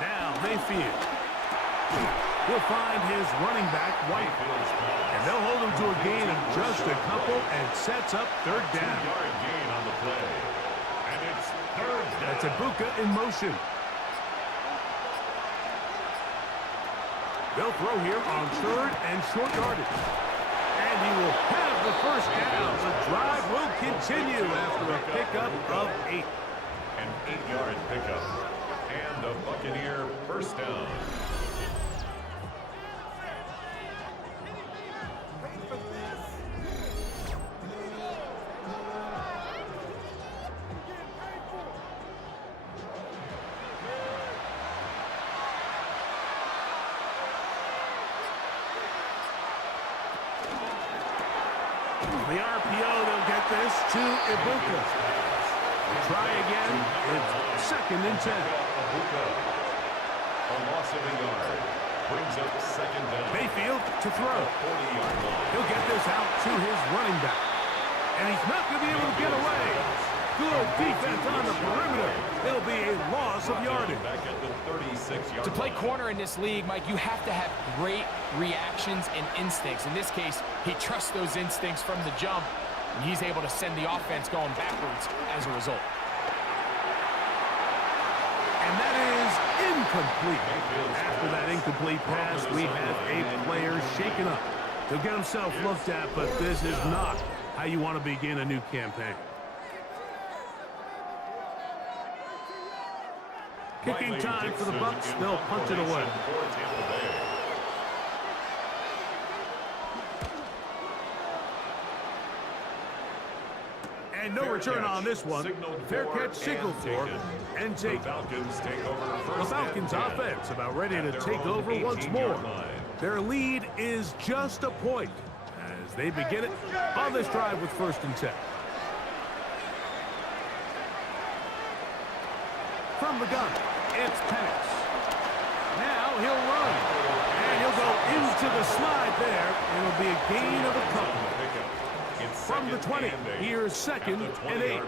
Now Mayfield. He'll find his running back, White. And they'll hold him to a gain of just a couple and sets up third down. 2-yard gain on the play. And it's third down. That's Ibuka in motion. They'll throw here on third and short yardage. And he will have the first down. The drive will continue after a pickup of 8. An 8-yard pickup. And a Buccaneer first down. The RPO, they'll get this to Ibuka. Try again. It's second and 10. Ibuka. A loss of a yard. Brings up second down. Mayfield to throw. 40-yard line. He'll get this out to his running back. And he's not going to be able to get away. Good defense on the perimeter. It'll be a loss of yardage. Back at the 36-yard To play line. corner in this league, Mike, you have to have great reactions and instincts. In this case, he trusts those instincts from the jump, and he's able to send the offense going backwards as a result. And that is incomplete. After that incomplete pass, we have a player shaken up. He'll get himself looked at, but this is not how you want to begin a new campaign. Kicking time for the Bucs. They'll punt it away. And no return on this one. Fair catch signaled for and taken. The Falcons offense about ready to take over once more. Their lead is just a point as they begin it on this drive with first and 10. From the gun, it's Penix. Now he'll run. And he'll go into the slide there. It'll be a gain of a couple. From the 20, here's second and 8.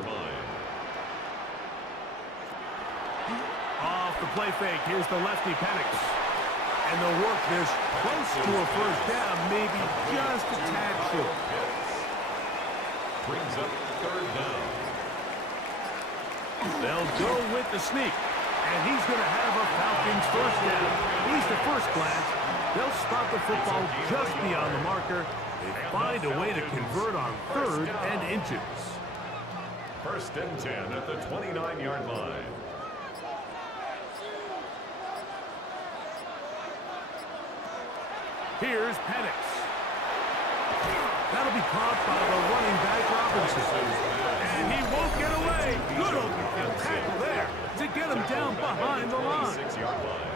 Off the play fake, here's the lefty Penix. And they'll work this close to a first down, maybe just a tad short. Brings up third down. They'll go with the sneak. And he's going to have a Falcons first down. At least at first glance, they'll spot the football just beyond the marker. They find a way to convert on third and inches. First and 10 at the 29-yard line. Here's Penix. That'll be caught by the running back Robinson. And he won't get away. Good open tackle there to get him down behind the line. 6-yard line.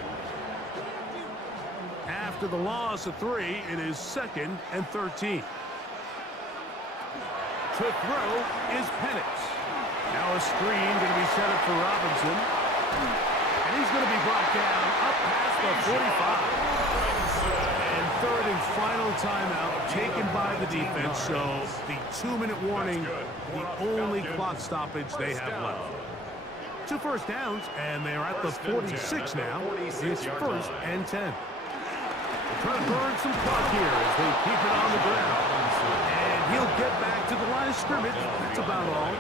After the loss of 3, it is second and 13. To throw is Penix. Now a screen going to be set up for Robinson. And he's going to be brought down up past the 45. And third and final timeout taken by the defense. So the 2-minute warning, the only clock stoppage they have left. 2 first downs, and they're at the 46 now. It's first and 10. Trying to burn some clock here as they keep it on the ground. And he'll get back to the line of scrimmage. That's about all.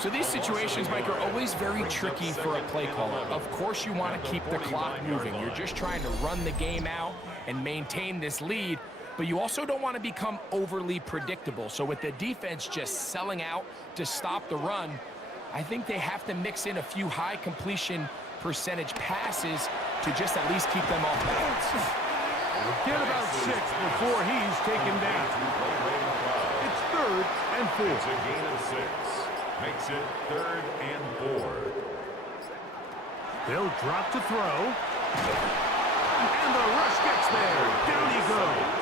So these situations, Mike, are always very tricky for a play caller. Of course you want to keep the clock moving. You're just trying to run the game out and maintain this lead, but you also don't want to become overly predictable. So with the defense just selling out to stop the run, I think they have to mix in a few high completion percentage passes to just at least keep them off balance. Get about 6 before he's taken down. It's third and 4. It's a gain of 6. Makes it third and 4. They'll drop to throw. And the rush gets there. Down he goes.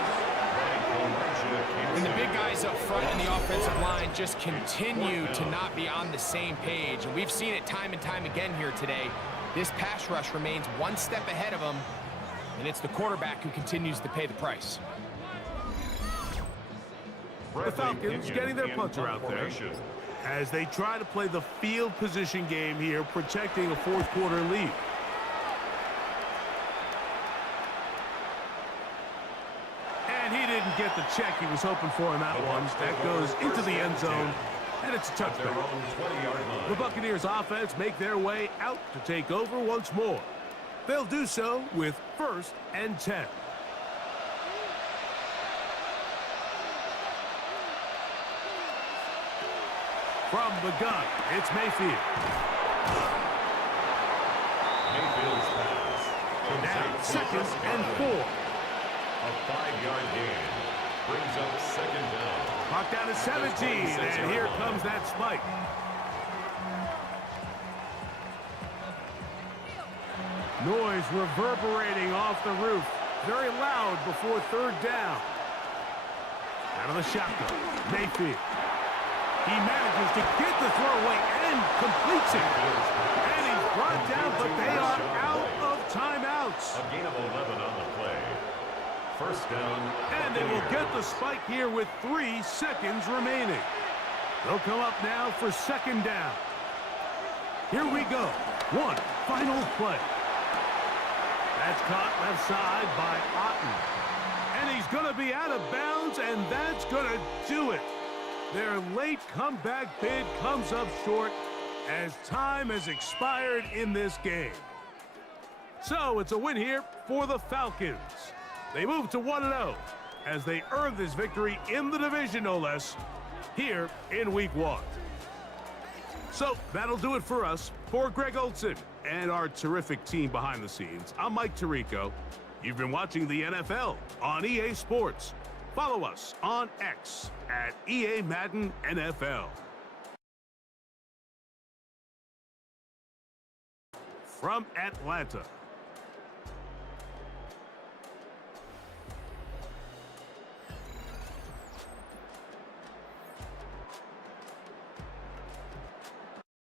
And the big guys up front in the offensive line just continue to not be on the same page. And we've seen it time and time again here today. This pass rush remains one step ahead of them, and it's the quarterback who continues to pay the price. The Falcons getting their punter out there as they try to play the field position game here, protecting a fourth quarter lead. the check he was hoping for in that one. That goes into the end zone, and it's a touchdown. The Buccaneers offense make their way out to take over once more. They'll do so with 1st and 10. From the gun, it's Mayfield. Mayfield's pass. Now 2nd and 4. A 5-yard gain. Brings up 2nd down. Clock down to 17, and here comes that spike. Noise reverberating off the roof. Very loud before 3rd down. Out of the shotgun, Mayfield. He manages to get the throw away and completes it. And he's brought down, but they are out of timeouts. A gain of 11 on the play. 1st down. And they will get the spike here with 3 seconds remaining. They'll come up now for 2nd down. Here we go. One final play. That's caught left side by Otten. And he's going to be out of bounds, and that's going to do it. Their late comeback bid comes up short as time has expired in this game. So it's a win here for the Falcons. They move to 1-0 as they earn this victory in the division, no less, here in Week 1. So that'll do it for us. For Greg Olson and our terrific team behind the scenes, I'm Mike Tirico. You've been watching the NFL on EA Sports. Follow us on X at EA Madden NFL. From Atlanta,